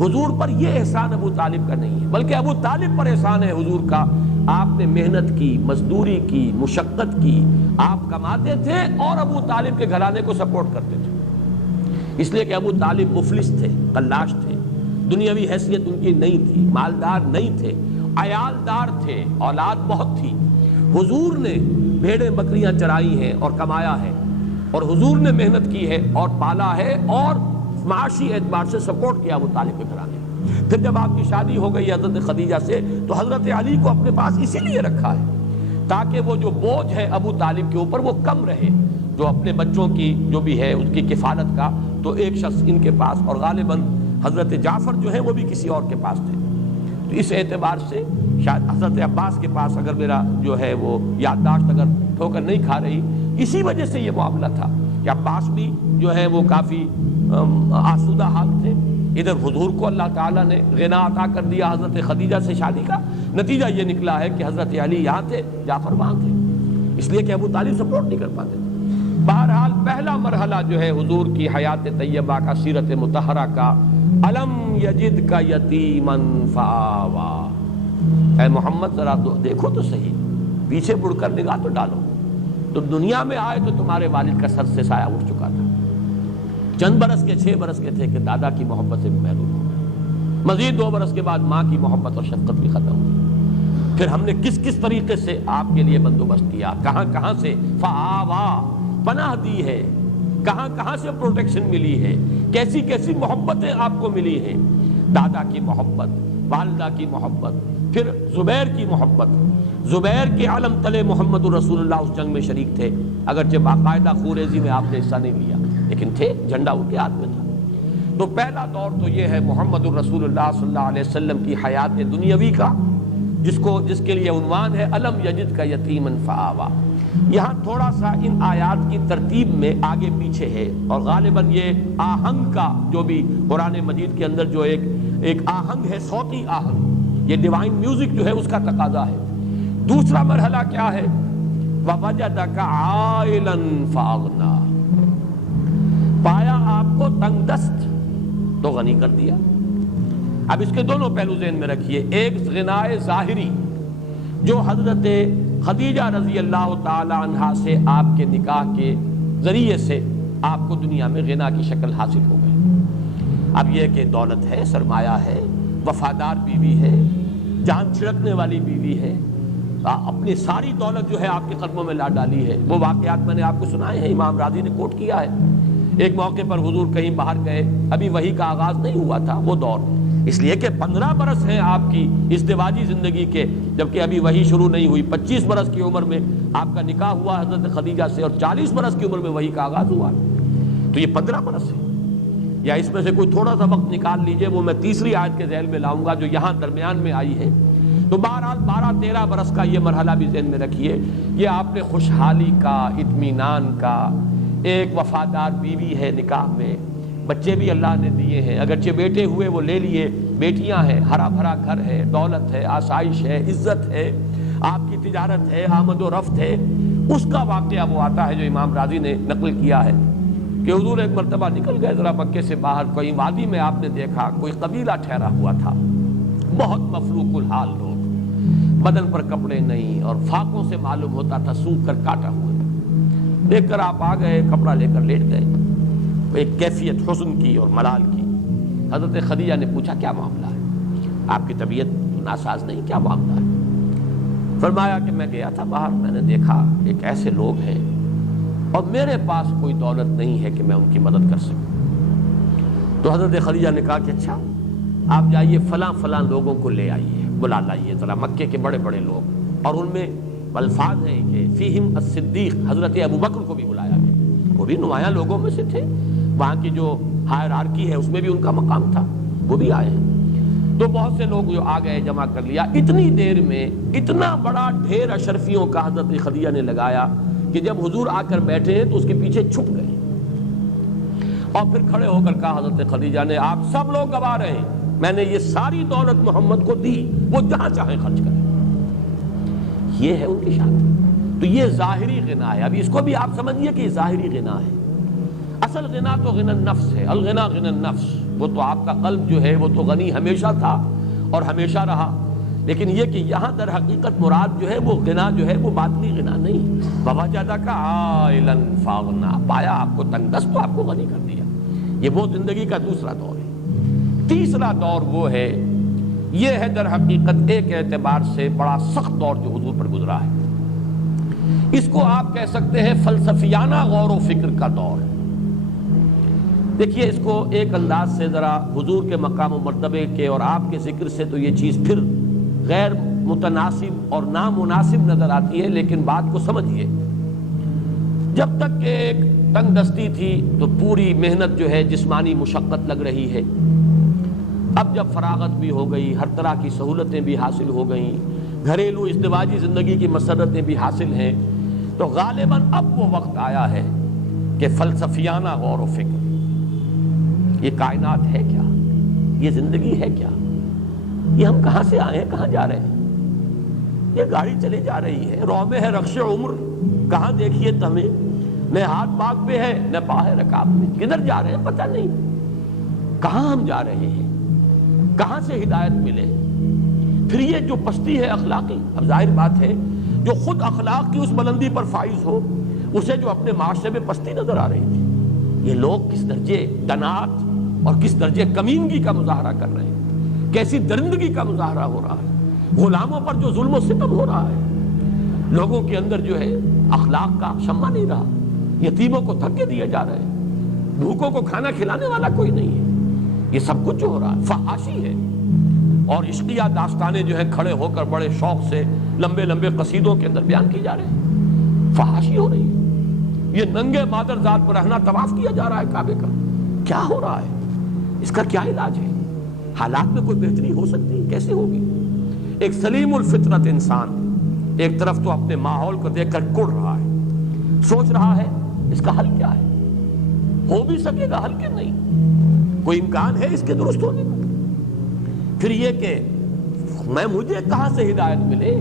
حضور پر یہ احسان ابو طالب کا نہیں ہے، بلکہ ابو طالب پر احسان ہے حضور کا۔ آپ نے محنت کی، مزدوری کی، مشقت کی، آپ کماتے تھے اور ابو طالب کے گھرانے کو سپورٹ کرتے تھے، اس لیے کہ ابو طالب مفلس تھے، قلاش تھے، دنیاوی حیثیت ان کی نہیں تھی، مالدار نہیں تھے، عیالدار تھے، اولاد بہت تھی۔ حضور نے بھیڑیں بکریاں چرائی ہیں اور کمایا ہے، اور حضور نے محنت کی ہے اور پالا ہے اور معاشی اعتبار سے سپورٹ کیا ابو طالب کے گھرانے۔ پھر جب آپ کی شادی ہو گئی حضرت خدیجہ سے تو حضرت علی کو اپنے پاس اسی لیے رکھا ہے تاکہ وہ جو بوجھ ہے ابو طالب کے اوپر وہ کم رہے، جو اپنے بچوں کی جو بھی ہے اس کی کفالت کا، تو ایک شخص ان کے پاس، اور غالباً حضرت جعفر جو ہے وہ بھی کسی اور کے پاس تھے، تو اس اعتبار سے شاید حضرت عباس کے پاس، اگر میرا جو ہے وہ یادداشت اگر ٹھوکر نہیں کھا رہی، اسی وجہ سے یہ معاملہ تھا کہ عباس بھی جو ہے وہ کافی آسودہ حال تھے۔ ادھر حضور کو اللہ تعالیٰ نے غنا عطا کر دیا حضرت خدیجہ سے شادی کا، نتیجہ یہ نکلا ہے کہ حضرت علی یہاں تھے، جعفر وہاں تھے، اس لیے کہ ابو طالب سپورٹ نہیں کر پاتے تھے۔ بہرحال پہلا مرحلہ جو ہے حضور کی حیات طیبہ کا، سیرت مطہرہ کا، الم یجد کا یتیما فآوا۔ اے محمد ذرا دیکھو تو صحیح، پیچھے مڑ کر نگاہ تو ڈالو، تم دنیا میں آئے تو تمہارے والد کا سر سے سایہ اٹھ چکا تھا، چند برس کے 6 برس کے تھے کہ دادا کی محبت سے بھی محروم ہو گئے، مزید 2 برس کے بعد ماں کی محبت اور شفقت بھی ختم ہوئی۔ پھر ہم نے کس کس طریقے سے آپ کے لیے بندوبست کیا، کہاں کہاں سے فآوا پناہ دی ہے، کہاں کہاں سے پروٹیکشن ملی ہے، کیسی کیسی محبتیں آپ کو ملی ہیں، دادا کی محبت، والدہ کی محبت، پھر زبیر کی محبت۔ زبیر کے علم تلے محمد رسول اللہ اس جنگ میں شریک تھے، اگرچہ باقاعدہ خوریزی میں آپ نے حصہ نہیں لیا، لیکن تھے، جھنڈا ان کے ہاتھ میں تھا۔ تو پہلا دور تو یہ ہے محمد الرسول اللہ صلی اللہ علیہ وسلم کی حیات دنیاوی کا، جس کے لیے عنوان ہے الم یجد کا یتیما فآوا۔ یہاں تھوڑا سا ان آیات کی ترتیب میں آگے پیچھے ہے، اور غالباً یہ آہنگ کا جو بھی قرآن مجید کے اندر جو ایک آہنگ ہے، صوتی آہنگ، یہ ڈیوائن میوزک جو ہے اس کا تقاضا ہے۔ دوسرا مرحلہ کیا ہے؟ وَوَجَدَكَ عَائِلًا فَأَغْنَىٰ، پایا آپ کو تنگ دست تو غنی کر دیا۔ اب اس کے دونوں پہلو ذہن میں رکھیے، ایک غنائے ظاہری جو حضرت خدیجہ رضی اللہ تعالی عنہا سے آپ کے نکاح کے ذریعے سے آپ کو دنیا میں غنا کی شکل حاصل ہو گئی۔ اب یہ کہ دولت ہے، سرمایہ ہے، وفادار بیوی ہے، جان چھڑکنے والی بیوی ہے، اپنی ساری دولت جو ہے آپ کے قدموں میں لا ڈالی ہے۔ وہ واقعات میں نے آپ کو سنائے ہیں، امام راضی نے کوٹ کیا ہے۔ ایک موقع پر حضور کہیں باہر گئے، ابھی وحی کا آغاز نہیں ہوا تھا وہ دور، اس لیے کہ 15 برس ہیں آپ کی ازدواجی زندگی کے، جبکہ ابھی وحی شروع نہیں ہوئی۔ 25 برس کی عمر میں آپ کا نکاح ہوا حضرت خدیجہ سے، اور 40 برس کی عمر میں وحی کا آغاز ہوا، تو یہ 15 برس ہے۔ یا اس میں سے کوئی تھوڑا سا وقت نکال لیجئے، وہ میں تیسری آیت کے ذیل میں لاؤں گا جو یہاں درمیان میں آئی ہے۔ تو بہرحال 12-13 برس کا یہ مرحلہ بھی ذہن میں رکھیے، یہ آپ نے خوشحالی کا، اطمینان کا، ایک وفادار بیوی ہے نکاح میں، بچے بھی اللہ نے دیے ہیں، اگرچہ بیٹے ہوئے وہ لے لیے، بیٹیاں ہیں، ہرا بھرا گھر ہے، دولت ہے، آسائش ہے، عزت ہے، آپ کی تجارت ہے، آمد و رفت ہے۔ اس کا واقعہ وہ آتا ہے جو امام راضی نے نقل کیا ہے کہ حضور ایک مرتبہ نکل گئے ذرا مکے سے باہر، کوئی وادی میں آپ نے دیکھا کوئی قبیلہ ٹھہرا ہوا تھا، بہت مفروق الحال لوگ، بدن پر کپڑے نہیں اور فاقوں سے معلوم ہوتا تھا سونکھ کر کاٹا ہوا۔ دیکھ کر آپ آ گئے، کپڑا لے کر لیٹ گئے، ایک کیفیت حسن کی اور ملال کی۔ حضرت خدیجہ نے پوچھا کیا معاملہ ہے؟ آپ کی طبیعت ناساز نہیں، کیا معاملہ ہے؟ فرمایا کہ میں گیا تھا باہر، میں نے دیکھا ایک ایسے لوگ ہیں اور میرے پاس کوئی دولت نہیں ہے کہ میں ان کی مدد کر سکوں۔ تو حضرت خدیجہ نے کہا کہ اچھا آپ جائیے فلاں فلاں لوگوں کو لے آئیے، بلا لائیے ذرا، مکے کے بڑے بڑے لوگ، اور ان میں الفاظ ہیں کہ فیہم الصدیق، حضرت ابو بکر کو بھی بلایا گیا، وہ بھی نمایاں لوگوں میں سے تھے، وہاں کی جو ہائرارکی ہے اس میں بھی ان کا مقام تھا، وہ بھی آئے ہیں۔ تو بہت سے لوگ جو آ گئے، جمع کر لیا، اتنی دیر میں اتنا بڑا ڈھیر اشرفیوں کا حضرت خدیجہ نے لگایا کہ جب حضور آ کر بیٹھے ہیں تو اس کے پیچھے چھپ گئے، اور پھر کھڑے ہو کر کہا حضرت خدیجہ نے آپ سب لوگ گواہ رہے ہیں میں نے یہ ساری دولت محمد کو دی، وہ جہاں چاہیں خرچ کریں۔ یہ ہے ان کی شان۔ تو یہ ظاہری غنا ہے، ابھی اس کو بھی آپ سمجھیے کہ یہ ظاہری غنا ہے۔ اصل غنا تو غنا النفس ہے، الغنا غنا النفس، وہ تو آپ کا قلب جو ہے وہ تو غنی ہمیشہ تھا اور ہمیشہ رہا، لیکن یہ کہ یہاں در حقیقت مراد جو ہے وہ غنا جو ہے وہ باطنی غنا نہیں۔ وَوَجَدَكَ عَائِلًا فَأَغْنَىٰ، پایا آپ کو تنگ دست تو آپ کو غنی کر دیا۔ یہ وہ زندگی کا دوسرا دور ہے۔ تیسرا دور وہ ہے، یہ ہے در حقیقت ایک اعتبار سے بڑا سخت دور جو حضور پر گزرا ہے، اس کو آپ کہہ سکتے ہیں فلسفیانہ غور و فکر کا دور۔ دیکھیے اس کو ایک انداز سے ذرا حضور کے مقام و مرتبے کے اور آپ کے ذکر سے تو یہ چیز پھر غیر متناسب اور نامناسب نظر آتی ہے، لیکن بات کو سمجھیے۔ جب تک کہ ایک تنگ دستی تھی تو پوری محنت جو ہے جسمانی مشقت لگ رہی ہے، اب جب فراغت بھی ہو گئی، ہر طرح کی سہولتیں بھی حاصل ہو گئیں، گھریلو ازدواجی زندگی کی مسرتیں بھی حاصل ہیں، تو غالباً اب وہ وقت آیا ہے کہ فلسفیانہ غور و فکر، یہ کائنات ہے کیا، یہ زندگی ہے کیا، یہ ہم کہاں سے آئے ہیں، کہاں جا رہے ہیں، یہ گاڑی چلے جا رہی ہے، رو میں ہے رخش عمر، کہاں دیکھیے تمہیں، نہ ہاتھ باغ پہ ہے نہ پا ہے رکاب میں، کدھر جا رہے ہیں پتہ نہیں، کہاں ہم جا رہے ہیں، کہاں سے ہدایت ملے۔ پھر یہ جو پستی ہے اخلاقی، اب ظاہر بات ہے جو خود اخلاق کی اس بلندی پر فائز ہو، اسے جو اپنے معاشرے میں پستی نظر آ رہی تھی، یہ لوگ کس درجے دنات اور کس درجے کمینگی کا مظاہرہ کر رہے ہیں، کیسی درندگی کا مظاہرہ ہو رہا ہے، غلاموں پر جو ظلم و ستم ہو رہا ہے، لوگوں کے اندر جو ہے اخلاق کا شمع نہیں رہا، یتیموں کو دھکے دیے جا رہے ہیں، بھوکوں کو کھانا کھلانے والا کوئی نہیں ہے، یہ سب کچھ جو ہو رہا ہے فحاشی ہے۔ اور عشقیہ داستانیں جو ہیں کھڑے ہو کر بڑے شوق سے لمبے لمبے قصیدوں کے اندر بیان کی جا رہے ہیں، فحاشی ہو رہی ہے، یہ ننگے مادر ذات پر رہنا طواف کیا جا رہا ہے کعبے کا، کیا ہو رہا ہے، اس کا کیا علاج ہے، حالات میں کوئی بہتری ہو سکتی ہے، کیسے ہوگی؟ ایک سلیم الفطرت انسان ایک طرف تو اپنے ماحول کو دیکھ کر کڑ رہا ہے، سوچ رہا ہے اس کا حل کیا ہے، ہو بھی سکے گا حل کہ نہیں، کوئی امکان ہے اس کے درست ہونے کا؟ پھر یہ کہ مجھے کہاں سے ہدایت ملے،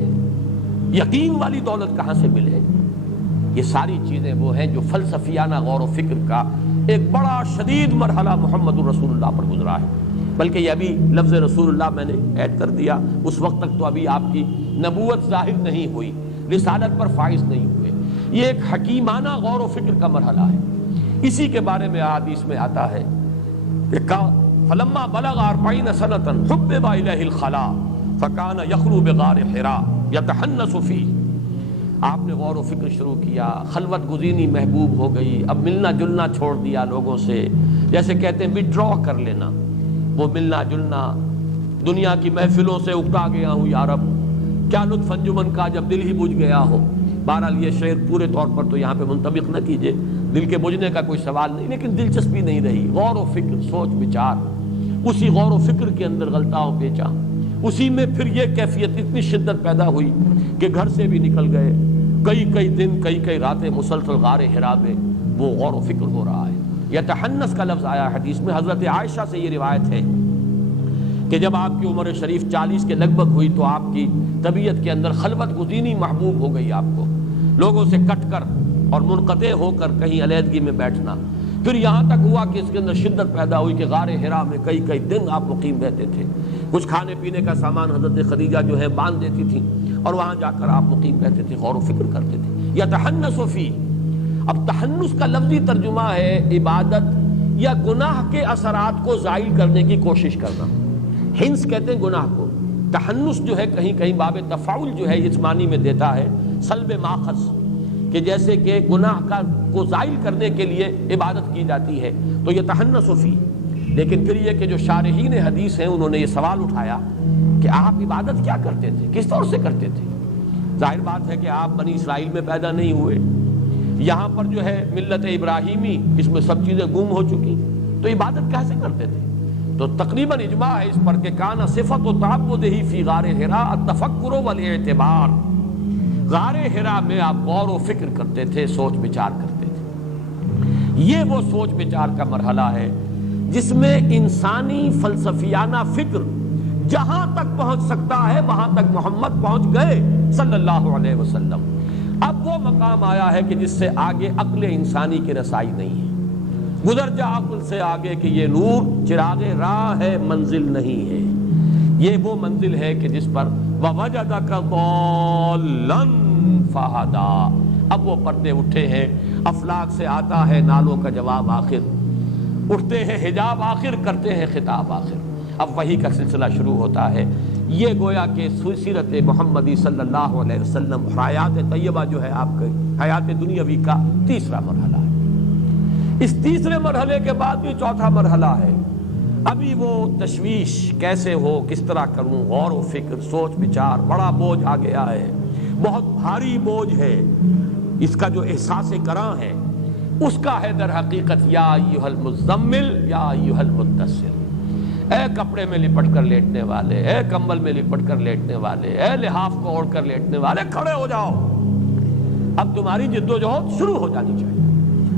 یقین والی دولت کہاں سے ملے؟ یہ ساری چیزیں وہ ہیں جو فلسفیانہ غور و فکر کا ایک بڑا شدید مرحلہ محمد الرسول اللہ پر گزرا ہے۔ بلکہ یہ ابھی لفظ رسول اللہ میں نے ایڈ کر دیا، اس وقت تک تو ابھی آپ کی نبوت ظاہر نہیں ہوئی، رسالت پر فائز نہیں ہوئے۔ یہ ایک حکیمانہ غور و فکر کا مرحلہ ہے۔ اسی کے بارے میں احادیث میں آتا ہے کہ فلما بلغ 40 سنة حبب إليه الخلاء فكان يخلو بغار حراء يتحنس فيه۔ آپ نے غور و فکر شروع کیا، خلوت گزینی محبوب ہو گئی، اب ملنا جلنا چھوڑ دیا لوگوں سے، جیسے کہتے ہیں وڈرا کر لینا، وہ ملنا جلنا، دنیا کی محفلوں سے اکتا گیا ہوں یا رب، کیا لطف انجمن کا جب دل ہی بجھ گیا ہو۔ بہرحال یہ شعر پورے طور پر تو یہاں پہ منطبق نہ کیجئے، دل کے بجھنے کا کوئی سوال نہیں، لیکن دلچسپی نہیں رہی، غور و فکر، سوچ بچار، اسی غور و فکر کے اندر غلطاؤں پیچا، اسی میں پھر یہ کیفیت اتنی شدت پیدا ہوئی کہ گھر سے بھی نکل گئے، کئی دن کئی راتیں مسلسل غار حرا میں وہ غور و فکر ہو رہا ہے۔ یتحنس کا لفظ آیا حدیث میں، حضرت عائشہ سے یہ روایت ہے کہ جب آپ کی عمر شریف 40 کے لگ بھگ ہوئی تو آپ کی طبیعت کے اندر خلوت گزینی محبوب ہو گئی، آپ کو لوگوں سے کٹ کر اور منقطع ہو کر کہیں علیحدگی میں بیٹھنا۔ پھر یہاں تک ہوا کہ اس کے اندر شدت پیدا ہوئی کہ غار حرا میں کئی دن آپ مقیم رہتے تھے، کچھ کھانے پینے کا سامان حضرت خدیجہ جو ہے باندھ دیتی تھی اور وہاں جا کر آپ مقیم رہتے تھے، غور و فکر کرتے تھے۔ یتحنس فی، اب تحنس کا لفظی ترجمہ ہے عبادت یا گناہ کے اثرات کو زائل کرنے کی کوشش کرنا۔ ہنس کہتے ہیں گناہ کو، تحنس جو ہے کہیں باب تفاعل جو ہے اس معنی میں دیتا ہے سلب ماخذ، کہ جیسے کہ گناہ کو زائل کرنے کے لیے عبادت کی جاتی ہے، تو یہ تحنس فی۔ لیکن پھر یہ کہ جو شارحین حدیث ہیں انہوں نے یہ سوال اٹھایا کہ آپ عبادت کیا کرتے تھے، کس طور سے کرتے تھے؟ ظاہر بات ہے کہ آپ بنی اسرائیل میں پیدا نہیں ہوئے، یہاں پر جو ہے ملت ابراہیمی، اس میں سب چیزیں گم ہو چکی، تو عبادت کیسے کرتے تھے؟ تو تقریباً اجماع ہے اس پر کہ کان صفت و تعبدہ فی غار حرا التفکر والاعتبار، غار حرا میں آپ غور و فکر کرتے تھے، سوچ بچار کرتے تھے۔ یہ وہ سوچ بچار کا مرحلہ ہے جس میں انسانی فلسفیانہ فکر جہاں تک پہنچ سکتا ہے وہاں تک محمد پہنچ گئے صلی اللہ علیہ وسلم۔ اب وہ مقام آیا ہے کہ جس سے آگے عقل انسانی کی رسائی نہیں ہے، گزر جا عقل سے آگے کہ یہ نور چراغ راہ ہے، منزل نہیں ہے۔ یہ وہ منزل ہے کہ جس پر وَوَجَدَكَ ضَالًّا فَهَدَىٰ، اب وہ پردے اٹھے ہیں، افلاک سے آتا ہے نالوں کا جواب آخر، اٹھتے ہیں حجاب آخر، کرتے ہیں خطاب آخر، اب وحی کا سلسلہ شروع ہوتا ہے۔ یہ گویا کہ سیرت محمدی صلی اللہ علیہ وسلم، حیات طیبہ جو ہے آپ کے حیات دنیاوی کا تیسرا مرحلہ ہے۔ اس تیسرے مرحلے کے بعد بھی چوتھا مرحلہ ہے، ابھی وہ تشویش کیسے ہو، کس طرح کروں، غور و فکر، سوچ بچار، بڑا بوجھ آ گیا ہے، بہت بھاری بوجھ ہے، اس کا جو احساس کراں ہے اس کا ہے در حقیقت یا ایھا المزمل یا ایھا المدثر، اے کپڑے میں لپٹ کر لیٹنے والے، اے کمبل میں لپٹ کر لیٹنے والے، اے لحاف کو اوڑھ کر لیٹنے والے، کھڑے ہو جاؤ، اب تمہاری جد و جہد شروع ہو جانی چاہیے۔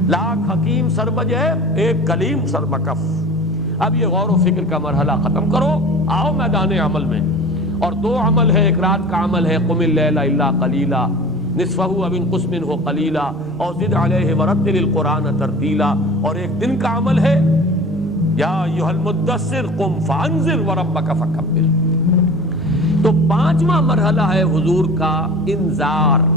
لاکھ حکیم سر بجے ایک کلیم سر بکف، اب یہ غور و فکر کا مرحلہ ختم کرو، آؤ میدان عمل میں، اور دو عمل ہے، ایک رات کا عمل ہے قم اللیل الا قلیلا نصفہ او انقص منہ قلیلا اور زد علیہ ورتل القرآن ترتیلا، اور ایک دن کا عمل ہے یا ایھا المدثر قم فانذر وربک فکبر۔ تو پانچواں مرحلہ ہے حضور کا انذار،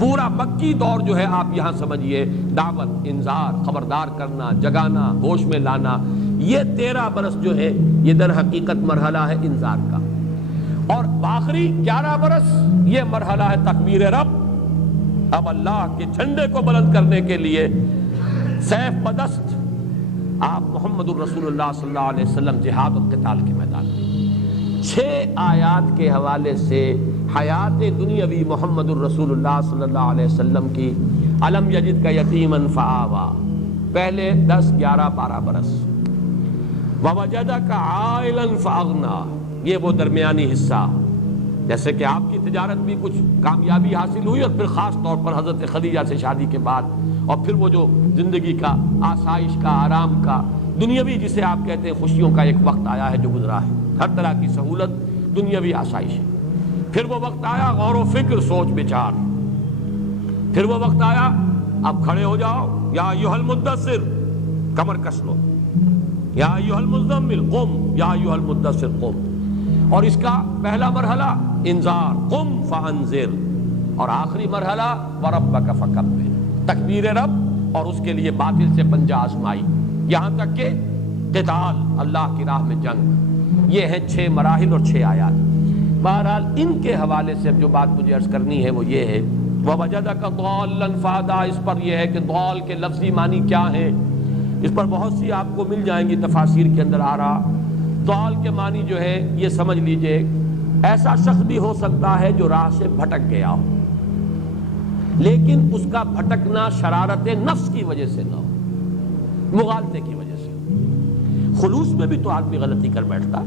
پورا مکی دور جو ہے آپ یہاں سمجھئے دعوت، انذار، خبردار کرنا، جگانا، ہوش میں لانا، یہ 13 برس جو ہے یہ در حقیقت مرحلہ ہے انذار کا، اور آخری 11 برس یہ مرحلہ ہے تکبیر رب۔ اب اللہ کے جھنڈے کو بلند کرنے کے لیے سیف بدست آپ محمد الرسول اللہ صلی اللہ علیہ وسلم جہاد و قتال کے میدان میں 6 آیات کے حوالے سے حیات دنیاوی محمد الرسول اللہ صلی اللہ علیہ وسلم کی الم یجد کا یتیما فآوا، پہلے 10 11 12 برس، ووجدک عائلا فاغنا، یہ وہ درمیانی حصہ، جیسے کہ آپ کی تجارت بھی کچھ کامیابی حاصل ہوئی، اور پھر خاص طور پر حضرت خدیجہ سے شادی کے بعد، اور پھر وہ جو زندگی کا آسائش کا، آرام کا، دنیاوی جسے آپ کہتے ہیں خوشیوں کا ایک وقت آیا ہے جو گزرا ہے، ہر طرح کی سہولت دنیاوی آسائش. پھر وہ وقت آیا غور و فکر، سوچ بچار. پھر وہ وقت آیا اب کھڑے ہو جاؤ، یا ایھا المدثر کمر کس لو، یا ایھا المزمل قم، یا ایھا المدثر قم. اور اس کا پہلا مرحلہ انذار، قم فانذر، اور آخری مرحلہ وربک فکبر، تکبیر رب اور اس کے لیے باطل سے پنجہ آزمائی، یہاں تک کہ قتال، اللہ کی راہ میں جنگ. یہ ہیں 6 مراحل اور 6 آیات. بہرحال ان کے حوالے سے اب جو بات مجھے عرض کرنی ہے وہ یہ ہے وَوَجَدَكَ ضَالًّا فَهَدَىٰ. اس پر یہ ہے کہ ضال کے لفظی معنی کیا ہے، اس پر بہت سی آپ کو مل جائیں گی تفاسیر کے اندر آ رہا. ضال کے معنی جو ہے یہ سمجھ لیجئے ایسا شخص بھی ہو سکتا ہے جو راہ سے بھٹک گیا ہو، لیکن اس کا بھٹکنا شرارت نفس کی وجہ سے نہ ہو، مغالطے کی وجہ سے. خلوص میں بھی تو آدمی غلطی کر بیٹھتا،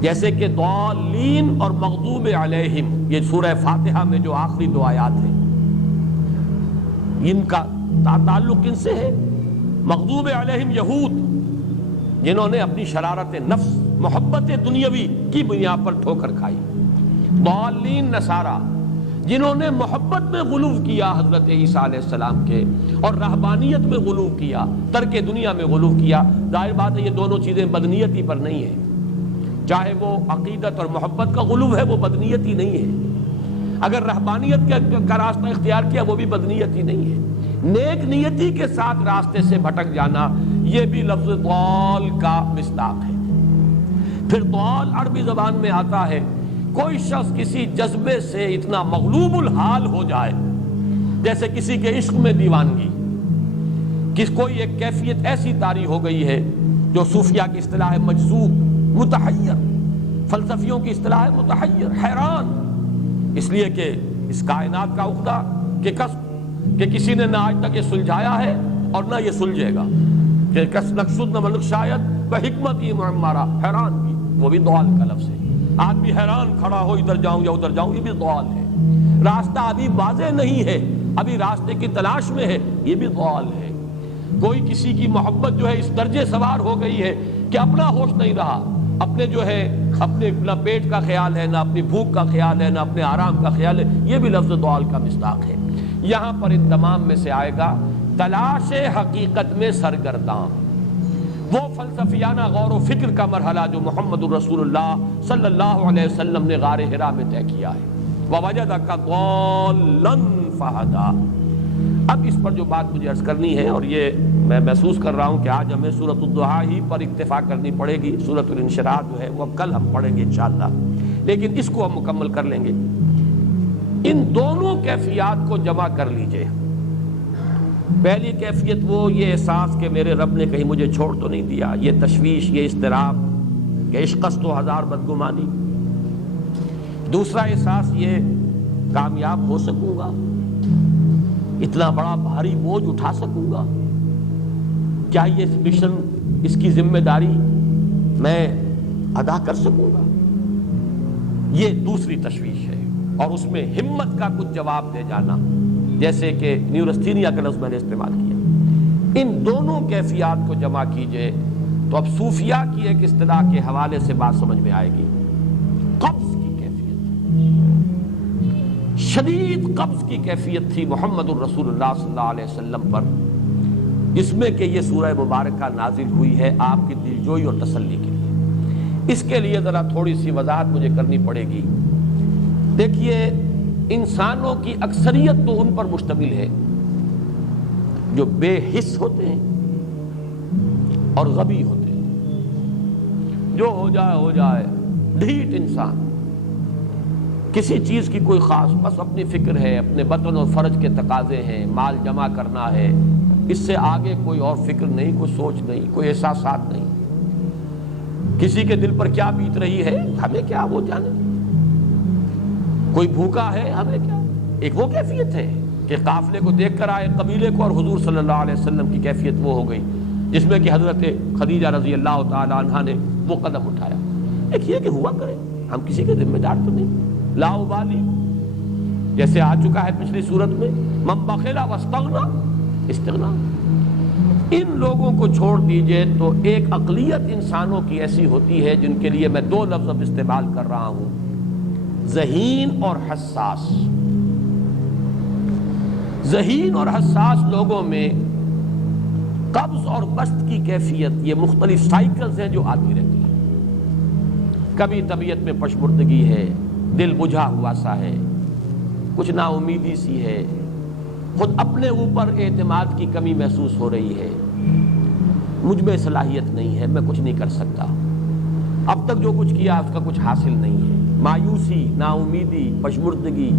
جیسے کہ ضالین اور مغضوب علیہم، یہ سورہ فاتحہ میں جو آخری 2 آیات ہیں ان کا تعلق ان سے ہے. مغضوب علیہم یہود، جنہوں نے اپنی شرارت نفس، محبت دنیاوی کی بنیاد پر ٹھوکر کھائی. ضالین نصارہ، جنہوں نے محبت میں غلو کیا حضرت عیسیٰ علیہ السلام کے، اور رہبانیت میں غلو کیا، ترک دنیا میں غلو کیا. ظاہر بات ہے یہ دونوں چیزیں بدنیتی پر نہیں ہیں، چاہے وہ عقیدت اور محبت کا غلو ہے وہ بدنیتی نہیں ہے، اگر رہبانیت کا راستہ اختیار کیا وہ بھی بدنیتی نہیں ہے. نیک نیتی کے ساتھ راستے سے بھٹک جانا یہ بھی لفظ ضال کا مصداق ہے. پھر ضال عربی زبان میں آتا ہے کوئی شخص کسی جذبے سے اتنا مغلوب الحال ہو جائے، جیسے کسی کے عشق میں دیوانگی، کوئی ایک کیفیت ایسی طاری ہو گئی ہے جو صوفیہ کی اصطلاح ہے مجذوب، متحیر، فلسفیوں کی اصطلاح ہے متحیر، حیران، اس لیے کہ اس کائنات کا عقدہ کہ کسی نے نہ آج تک یہ سلجھایا ہے اور نہ یہ سلجھے گا، کہ کس نقصد نہ ملک شاید بحکمت ہی معمارہ، حیران بھی، وہ بھی ضال کا لفظ ہے. آدمی حیران کھڑا ہو ادھر جاؤں یا ادھر جاؤں، یہ بھی ضال ہے. راستہ ابھی واضح نہیں ہے، ابھی راستے کی تلاش میں ہے، یہ بھی ضال ہے. کوئی کسی کی محبت جو ہے اس درجے سوار ہو گئی ہے کہ اپنا ہوش نہیں رہا، اپنے جو ہے اپنے نہ پیٹ کا خیال ہے، نہ اپنی بھوک کا خیال ہے، نہ اپنے آرام کا خیال ہے، یہ بھی لفظ ضال کا مصداق ہے. یہاں پر ان تمام میں سے آئے گا تلاش حقیقت میں سرگرداں، وہ فلسفیانہ غور و فکر کا مرحلہ جو محمد الرسول اللہ صلی اللہ علیہ وسلم نے غار حرا میں طے کیا ہے. وَوَجَدَكَ ضَالًّا فَهَدَىٰ. اب اس پر جو بات مجھے عرض کرنی ہے، اور یہ میں محسوس کر رہا ہوں کہ آج ہمیں سورۃ الضحیٰ ہی پر اکتفا کرنی پڑے گی، سورۃ الانشراح جو ہے وہ اب کل ہم پڑھیں گے انشاءاللہ، لیکن اس کو ہم مکمل کر لیں گے. ان دونوں کیفیات کو جمع کر لیجئے. پہلی کیفیت وہ یہ احساس کہ میرے رب نے کہیں مجھے چھوڑ تو نہیں دیا، یہ تشویش، یہ اضطراب کہ عشقست و ہزار بدگمانی. دوسرا احساس یہ کامیاب ہو سکوں گا، اتنا بڑا بھاری بوجھ اٹھا سکوں گا، کیا یہ مشن، اس کی ذمہ داری میں ادا کر سکوں گا، یہ دوسری تشویش ہے. اور اس میں ہمت کا کچھ جواب دے جانا، جیسے کہ نیورستھینیا کا لفظ میں نے استعمال کیا. ان دونوں کیفیات کو جمع کیجئے تو اب صوفیہ کی ایک اصطلاح کے حوالے سے بات سمجھ میں آئے گی. قبض کی کیفیت، شدید قبض کی کیفیت تھی محمد الرسول اللہ صلی اللہ علیہ وسلم پر، جس میں کہ یہ سورہ مبارکہ نازل ہوئی ہے آپ کی دلجوئی اور تسلی کے لیے. اس کے لیے ذرا تھوڑی سی وضاحت مجھے کرنی پڑے گی. دیکھیے انسانوں کی اکثریت تو ان پر مشتمل ہے جو بے حس ہوتے ہیں اور غبی ہوتے ہیں. جو ہو جائے ڈھیٹ انسان، کسی چیز کی کوئی خاص، بس اپنی فکر ہے، اپنے بطن اور فرج کے تقاضے ہیں، مال جمع کرنا ہے، اس سے آگے کوئی اور فکر نہیں، کوئی سوچ نہیں، کوئی احساسات نہیں. کسی کے دل پر کیا بیت رہی ہے ہمیں کیا، وہ جانے. کوئی بھوکا ہے ہمیں کیا. ایک وہ کیفیت ہے کہ قافلے کو دیکھ کر آئے قبیلے کو، اور حضور صلی اللہ علیہ وسلم کی کیفیت وہ ہو گئی جس میں کہ حضرت خدیجہ رضی اللہ تعالی عنہا نے وہ قدم اٹھایا. ایک یہ کہ ہوا کرے، ہم کسی کے ذمہ دار تو نہیں، لا ابالی، جیسے آ چکا ہے پچھلی صورت میں، من بخل واستغنی، استغنا. ان لوگوں کو چھوڑ دیجئے تو ایک اقلیت انسانوں کی ایسی ہوتی ہے جن کے لیے میں دو لفظ اب استعمال کر رہا ہوں، ذہین اور حساس۔ ذہین اور حساس لوگوں میں قبض اور بسط کی کیفیت، یہ مختلف سائیکلز ہیں جو آتی رہتی ہیں۔ کبھی طبیعت میں پشمردگی ہے، دل بجھا ہوا سا ہے، کچھ نا امیدی سی ہے، خود اپنے اوپر اعتماد کی کمی محسوس ہو رہی ہے، مجھ میں صلاحیت نہیں ہے، میں کچھ نہیں کر سکتا، اب تک جو کچھ کیا اس کا کچھ حاصل نہیں ہے، مایوسی، نا امیدی، پشمردگی،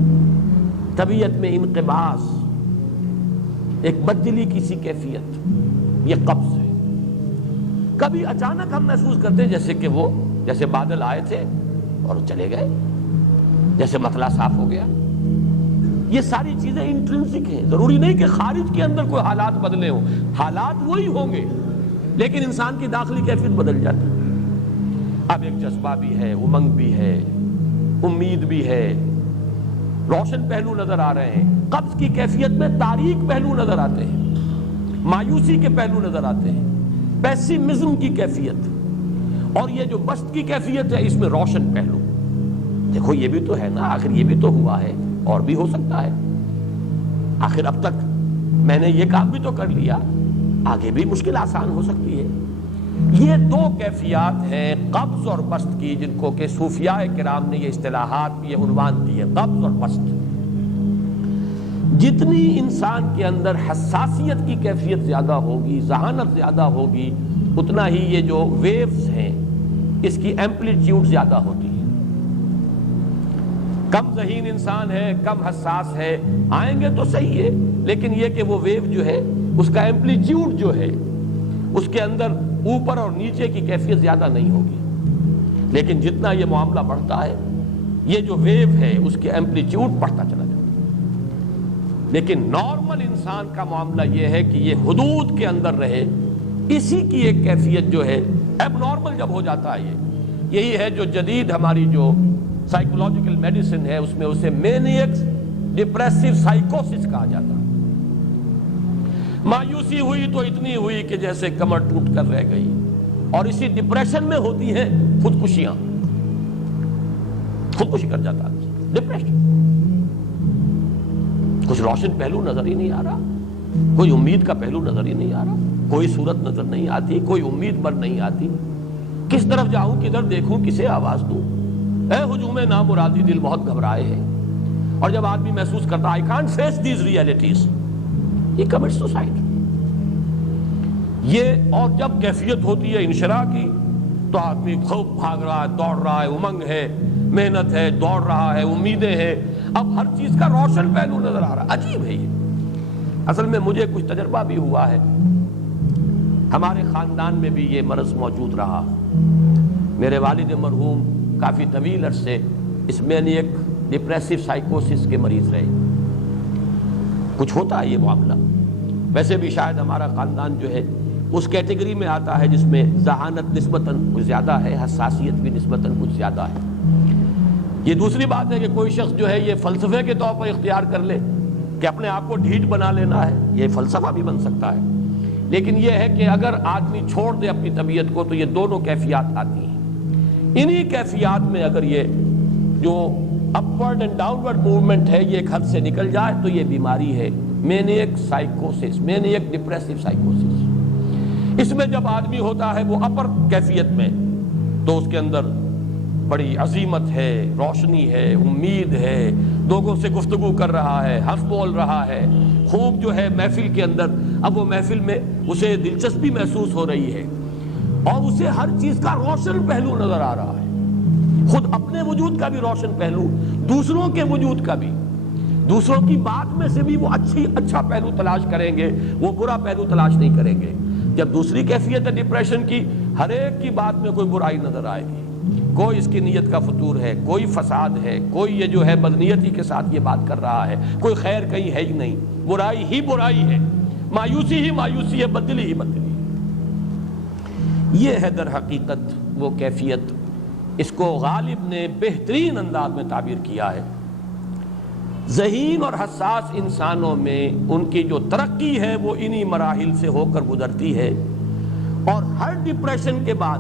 طبیعت میں انقباض، ایک بددلی کی سی کیفیت، یہ قبض ہے۔ کبھی اچانک ہم محسوس کرتے ہیں جیسے بادل آئے تھے اور چلے گئے، جیسے مطلع صاف ہو گیا۔ یہ ساری چیزیں انٹرنسک ہیں، ضروری نہیں کہ خارج کے اندر کوئی حالات بدلے ہوں، حالات وہی ہوں گے لیکن انسان کی داخلی کیفیت بدل جاتی ہے۔ اب ایک جذبہ بھی ہے، امنگ بھی ہے، امید بھی ہے، روشن پہلو نظر آ رہے ہیں۔ قبض کی کیفیت میں تاریک پہلو نظر آتے ہیں، مایوسی کے پہلو نظر آتے ہیں، پیسیمزم کی کیفیت، اور یہ جو بسط کی کیفیت ہے اس میں روشن پہلو۔ دیکھو یہ بھی تو ہے نا، آخر یہ بھی تو ہوا ہے، اور بھی ہو سکتا ہے، آخر اب تک میں نے یہ کام بھی تو کر لیا، آگے بھی مشکل آسان ہو سکتی ہے۔ یہ دو کیفیات ہیں قبض اور بسط کی، جن کو کہ صوفیاء کرام نے یہ اصطلاحات، یہ عنوان دیے، قبض اور بسط۔ جتنی انسان کے اندر حساسیت کی کیفیت زیادہ ہوگی، ذہانت زیادہ ہوگی، اتنا ہی یہ جو ویوز ہیں اس کی ایمپلیٹیوڈ زیادہ ہوتی ہے۔ کم ذہین انسان ہے، کم حساس ہے، آئیں گے تو صحیح ہے، لیکن یہ کہ وہ ویو جو ہے اس کا ایمپلیٹیوڈ جو ہے اس کے اندر اوپر اور نیچے کی کیفیت زیادہ نہیں ہوگی، لیکن جتنا یہ معاملہ بڑھتا ہے یہ جو ویو ہے اس کے ایمپلیٹیوڈ بڑھتا چلا جاتا ہے۔ لیکن نارمل انسان کا معاملہ یہ ہے کہ یہ حدود کے اندر رہے، اسی کی ایک کیفیت جو ہے ایب نارمل جب ہو جاتا ہے، یہی ہے جو جدید ہماری جو سائیکولوجیکل میڈیسن ہے اس میں اسے مینیک ڈپریسو سائیکوسس کہا جاتا ہے۔ مایوسی ہوئی تو اتنی ہوئی کہ جیسے کمر ٹوٹ کر رہ گئی، اور اسی ڈپریشن میں ہوتی ہیں خودکشیاں، خودکشی کر جاتا ہے، ڈپریشن۔ کچھ روشن پہلو نظر ہی نہیں آ رہا، کوئی امید کا پہلو نظر ہی نہیں آ رہا، کوئی صورت نظر نہیں آتی، کوئی امید بر نہیں آتی، کس طرف جاؤں، کدھر دیکھوں، کسے آواز دوں، اے ہجوم نامرادی دل بہت گھبرائے ہیں۔ اور جب آدمی محسوس کرتا I can't face these realities، یہ commits suicide۔ یہ اور جب کیفیت ہوتی ہے انشراح کی تو آدمی خوب بھاگ رہا ہے، دوڑ رہا ہے، امنگ ہے، محنت ہے، دوڑ رہا ہے، امیدیں ہیں، اب ہر چیز کا روشن پہلو نظر آ رہا ہے۔ عجیب ہے یہ، اصل میں مجھے کچھ تجربہ بھی ہوا ہے، ہمارے خاندان میں بھی یہ مرض موجود رہا۔ میرے والد مرحوم کافی طویل عرصے اس مینیک ڈپریسو سائیکوسس کے مریض رہے۔ کچھ ہوتا ہے یہ معاملہ، ویسے بھی شاید ہمارا خاندان جو ہے اس کیٹیگری میں آتا ہے جس میں ذہانت نسبتاً کچھ زیادہ ہے، حساسیت بھی نسبتاً کچھ زیادہ ہے۔ یہ دوسری بات ہے کہ کوئی شخص جو ہے یہ فلسفے کے طور پر اختیار کر لے کہ اپنے آپ کو ڈھیٹ بنا لینا ہے، یہ فلسفہ بھی بن سکتا ہے، لیکن یہ ہے کہ اگر آدمی چھوڑ دے اپنی طبیعت کو تو یہ دونوں کیفیات آتی ہیں۔ انہی کیفیات میں اگر یہ جو اپورڈ اینڈ ڈاؤنورڈ موومنٹ ہے یہ ایک حد سے نکل جائے تو یہ بیماری ہے مینیک سائیکوسس، مینیک ڈپریسو سائیکوسس۔ اس میں جب آدمی ہوتا ہے وہ اپر کیفیت میں تو اس کے اندر بڑی عظیمت ہے، روشنی ہے، امید ہے، لوگوں سے گفتگو کر رہا ہے، ہنس بول رہا ہے، خوب جو ہے محفل کے اندر، اب وہ محفل میں اسے دلچسپی محسوس ہو رہی ہے اور اسے ہر چیز کا روشن پہلو نظر آ رہا ہے، خود اپنے وجود کا بھی روشن پہلو، دوسروں کے وجود کا بھی، دوسروں کی بات میں سے بھی وہ اچھا پہلو تلاش کریں گے، وہ برا پہلو تلاش نہیں کریں گے۔ جب دوسری کیفیت ہے ڈپریشن کی، ہر ایک کی بات میں کوئی برائی نظر آئے گی، کوئی اس کی نیت کا فطور ہے، کوئی فساد ہے، کوئی یہ جو ہے بدنیتی کے ساتھ یہ بات کر رہا ہے، کوئی خیر کہیں ہے ہی نہیں، برائی ہی برائی ہے، مایوسی ہی مایوسی ہے، بدلی ہی بدلی ہے۔ یہ ہے در حقیقت وہ کیفیت، اس کو غالب نے بہترین انداز میں تعبیر کیا ہے۔ ذہین اور حساس انسانوں میں ان کی جو ترقی ہے وہ انہی مراحل سے ہو کر گزرتی ہے، اور ہر ڈپریشن کے بعد،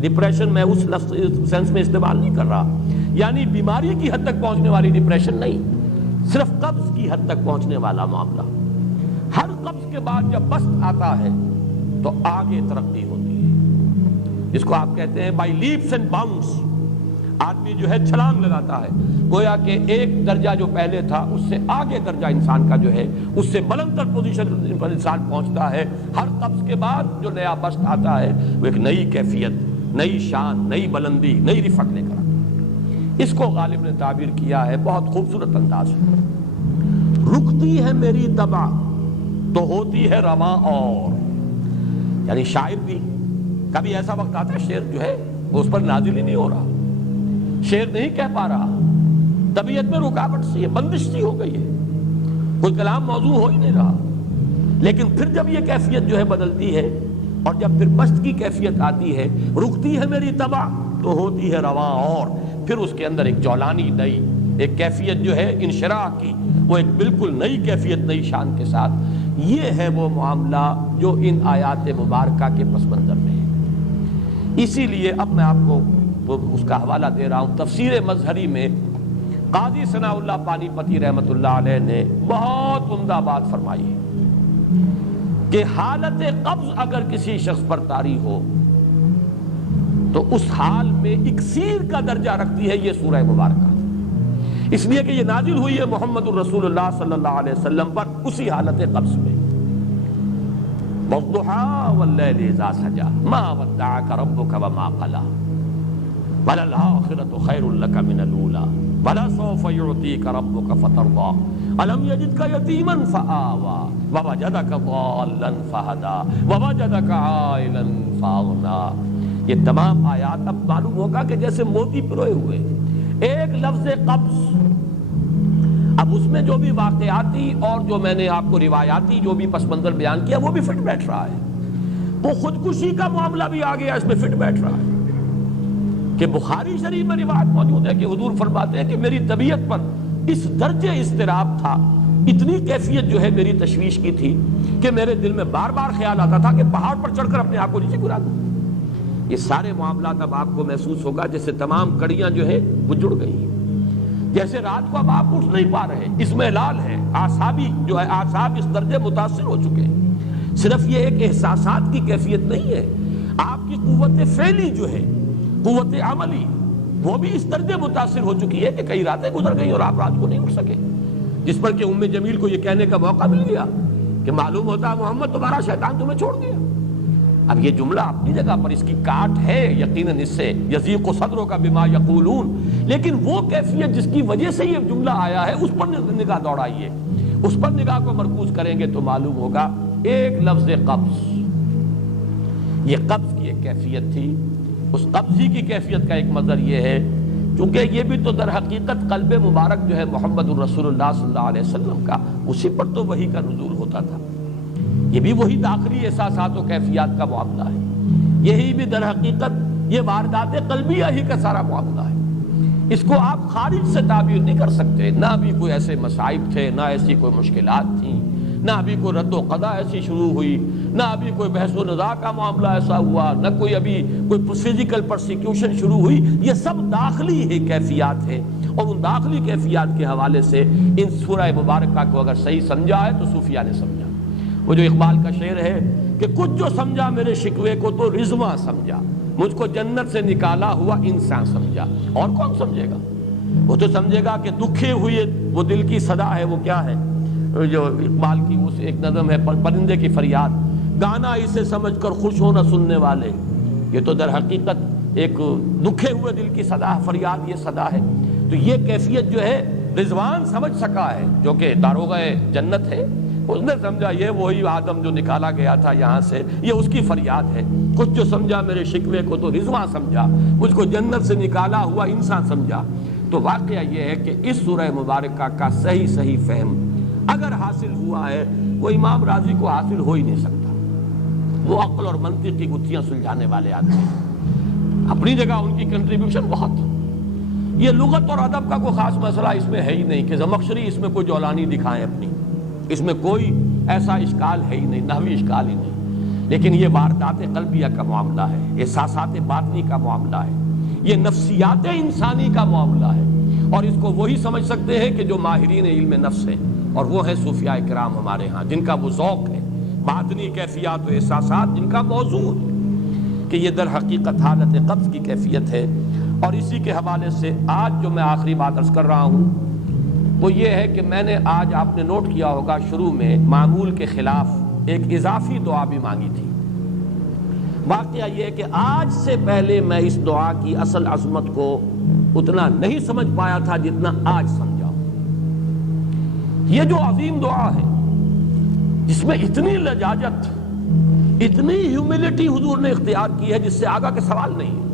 ڈپریشن میں اس لفظ سینس میں استعمال نہیں کر رہا، یعنی بیماری کی حد تک پہنچنے والی ڈپریشن نہیں، صرف قبض کی حد تک پہنچنے والا معاملہ۔ ہر قبض کے بعد جب بست آتا ہے تو آگے ترقی ہوتی ہے، جس کو آپ کہتے ہیں بائی لیپس اینڈ باؤنڈس، آدمی جو ہے چھلانگ لگاتا ہے، گویا کہ ایک درجہ جو پہلے تھا اس سے آگے درجہ انسان کا جو ہے اس سے بلند تر پوزیشن پر انسان پہنچتا ہے۔ ہر قبض کے بعد جو نیا بست آتا ہے وہ ایک نئی کیفیت، نئی شان، نئی بلندی، نئی رفعت لے کر آتا ہے۔ اس کو غالب نے تعبیر کیا ہے بہت خوبصورت انداز میں، رکتی ہے میری طبع تو ہوتی ہے رواں اور، یعنی شاعر بھی کبھی ایسا وقت آتا ہے شعر جو ہے وہ اس پر نازل ہی نہیں ہو رہا، شعر نہیں کہہ پا رہا، طبیعت میں رکاوٹ سی ہے، بندش سی ہو گئی ہے، کوئی کلام موضوع ہو ہی نہیں رہا، لیکن پھر جب یہ کیفیت جو ہے بدلتی ہے اور جب پھر بست کی کیفیت آتی ہے، رکتی ہے میری طبع تو ہوتی ہے رواں اور، پھر اس کے اندر ایک جولانی نئی ایک کیفیت جو ہے انشراح کی، وہ ایک بالکل نئی کیفیت، نئی شان کے ساتھ۔ یہ ہے وہ معاملہ جو ان آیات مبارکہ کے پس منظر میں ہے۔ اسی لیے اب میں آپ کو اس کا حوالہ دے رہا ہوں، تفسیر مظہری میں قاضی ثناء اللہ پانی پتی رحمۃ اللہ علیہ نے بہت عمدہ بات فرمائی ہے کہ حالت قبض اگر کسی شخص پر طاری ہو تو اس حال میں اکسیر کا درجہ رکھتی ہے یہ سورہ مبارکہ، اس لیے کہ یہ نازل ہوئی ہے محمد الرسول اللہ صلی اللہ علیہ وسلم پر اسی حالت قبض میں۔ وَالضُّحَىٰ وَاللَّيْلِ إِذَا سَجَىٰ مَا وَدَّعَكَ رَبُّكَ وَمَا قَلَىٰ وَلَلْآخِرَةُ خَيْرٌ لَكَ مِنَ الْأُولَىٰ وَلَسَوْفَ يُعْطِيكَ رَبُّكَ فَتَرْضَىٰ أَلَمْ يَجِدْكَ يَتِيمًا فَآوَىٰ وَوَجَدَكَ ضَالًّا فَهَدَىٰ وَوَجَدَكَ عَائِلًا فَأَغْنَىٰ۔ یہ تمام آیات اب معلوم ہوگا کہ جیسے موتی پروئے ہوئے، ایک لفظ قبض، اب اس میں جو بھی واقعاتی اور جو میں نے آپ کو روایاتی جو بھی پس منظر بیان کیا وہ بھی فٹ بیٹھ رہا ہے، وہ خودکشی کا معاملہ بھی آ گیا اس میں فٹ بیٹھ رہا ہے کہ بخاری شریف میں روایت موجود ہے کہ حضور فرماتے ہیں کہ میری طبیعت پر اس درجے اضطراب تھا، اتنی کیفیت جو ہے میری تشویش کی تھی کہ میرے دل میں بار بار خیال آتا تھا کہ پہاڑ پر چڑھ کر اپنے آپ کو نیچے گرا دوں۔ یہ سارے معاملات اب آپ کو محسوس ہوگا جیسے تمام کڑیاں جو ہے وہ جڑ گئی، جیسے رات کو اب آپ اٹھ نہیں پا رہے، اسمعلال ہے، اعصابی جو ہے اعصاب اس درجے متاثر ہو چکے ہیں۔ صرف یہ ایک احساسات کی کیفیت نہیں ہے، آپ کی قوت فعلی جو ہے، قوت عملی، وہ بھی اس درجے متاثر ہو چکی ہے کہ کئی راتیں گزر گئی اور آپ رات کو نہیں اٹھ سکے، جس پر کہ ام جمیل کو یہ کہنے کا موقع مل گیا کہ معلوم ہوتا ہے محمد تمہارا شیطان تمہیں چھوڑ گیا۔ اب یہ جملہ اپنی جگہ پر اس کی کاٹ ہے یقیناً، اس سے یضیق صدرک بما یقولون، لیکن وہ کیفیت جس کی وجہ سے یہ جملہ آیا ہے اس پر نگاہ دوڑائیے، اس پر نگاہ کو مرکوز کریں گے تو معلوم ہوگا ایک لفظ قبض، یہ قبض کی ایک کیفیت تھی، اس قبضی کی کیفیت کا ایک مظہر یہ ہے چونکہ یہ بھی تو در حقیقت قلب مبارک جو ہے محمد الرسول اللہ صلی اللہ علیہ وسلم کا، اسی پر تو وحی کا نزول ہوتا تھا، یہ بھی وہی داخلی احساسات و کیفیات کا معاملہ ہے، یہی بھی در حقیقت یہ واردات قلبیہ ہی کا سارا معاملہ ہے، اس کو آپ خارج سے تعبیر نہیں کر سکتے، نہ بھی کوئی ایسے مصائب تھے، نہ ایسی کوئی مشکلات تھیں، نہ ابھی کوئی رد و قضا ایسی شروع ہوئی، نہ ابھی کوئی بحث و نزاع کا معاملہ ایسا ہوا، نہ کوئی ابھی کوئی فزیکل پرسیکیوشن شروع ہوئی، یہ سب داخلی ہی کیفیات ہیں، اور ان داخلی کیفیات کے حوالے سے ان سورہ مبارکہ کو اگر صحیح سمجھا ہے تو صوفیہ نے سمجھا۔ وہ جو اقبال کا شعر ہے کہ کچھ جو سمجھا میرے شکوے کو تو رضواں سمجھا، مجھ کو جنت سے نکالا ہوا انسان سمجھا، اور کون سمجھے گا؟ وہ تو سمجھے گا کہ دکھے ہوئے وہ دل کی صدا ہے، وہ کیا ہے جو اقبال کی اس ایک نظم ہے پرندے کی فریاد، گانا اسے سمجھ کر خوش ہونا سننے والے، یہ تو در حقیقت ایک دکھے ہوئے دل کی صدا، فریاد یہ صدا ہے۔ تو یہ کیفیت جو ہے رضوان سمجھ سکا ہے جو کہ داروغہ جنت ہے، اس نے سمجھا یہ وہی آدم جو نکالا گیا تھا یہاں سے، یہ اس کی فریاد ہے۔ کچھ جو سمجھا میرے شکوے کو تو رضوان سمجھا، مجھ کو جنت سے نکالا ہوا انسان سمجھا۔ تو واقعہ یہ ہے کہ اس سورہ مبارکہ کا صحیح فہم اگر حاصل ہوا ہے، وہ امام راضی کو حاصل ہو ہی نہیں سکتا، وہ عقل اور منطق کی گتھیاں سلجھانے والے آدمی ہیں، اپنی جگہ ان کی کنٹریبیوشن بہت، یہ لغت اور ادب کا کوئی خاص مسئلہ اس میں ہے ہی نہیں کہ زمخشری اس میں کوئی جولانی دکھائیں اپنی، اس میں کوئی ایسا اشکال ہے ہی نہیں، نحوی اشکال ہی نہیں، لیکن یہ واردات قلبیہ کا معاملہ ہے، احساسات باطنی کا معاملہ ہے، یہ نفسیات انسانی کا معاملہ ہے، اور اس کو وہی سمجھ سکتے ہیں کہ جو ماہرین علم نفس ہیں، اور وہ ہیں صوفیاء کرام ہمارے ہاں، جن کا وہ ذوق ہے، باطنی کیفیات و احساسات جن کا موضوع ہے کہ یہ در حقیقت حالت قبض کی کیفیت ہے۔ اور اسی کے حوالے سے آج جو میں آخری بات عرض کر رہا ہوں وہ یہ ہے کہ میں نے آج، آپ نے نوٹ کیا ہوگا، شروع میں معمول کے خلاف ایک اضافی دعا بھی مانگی تھی۔ واقعہ یہ ہے کہ آج سے پہلے میں اس دعا کی اصل عظمت کو اتنا نہیں سمجھ پایا تھا جتنا آج سمجھا۔ یہ جو عظیم دعا ہے جس میں اتنی لجاجت، اتنی ہیوملٹی حضور نے اختیار کی ہے جس سے آگا کے سوال نہیں ہے۔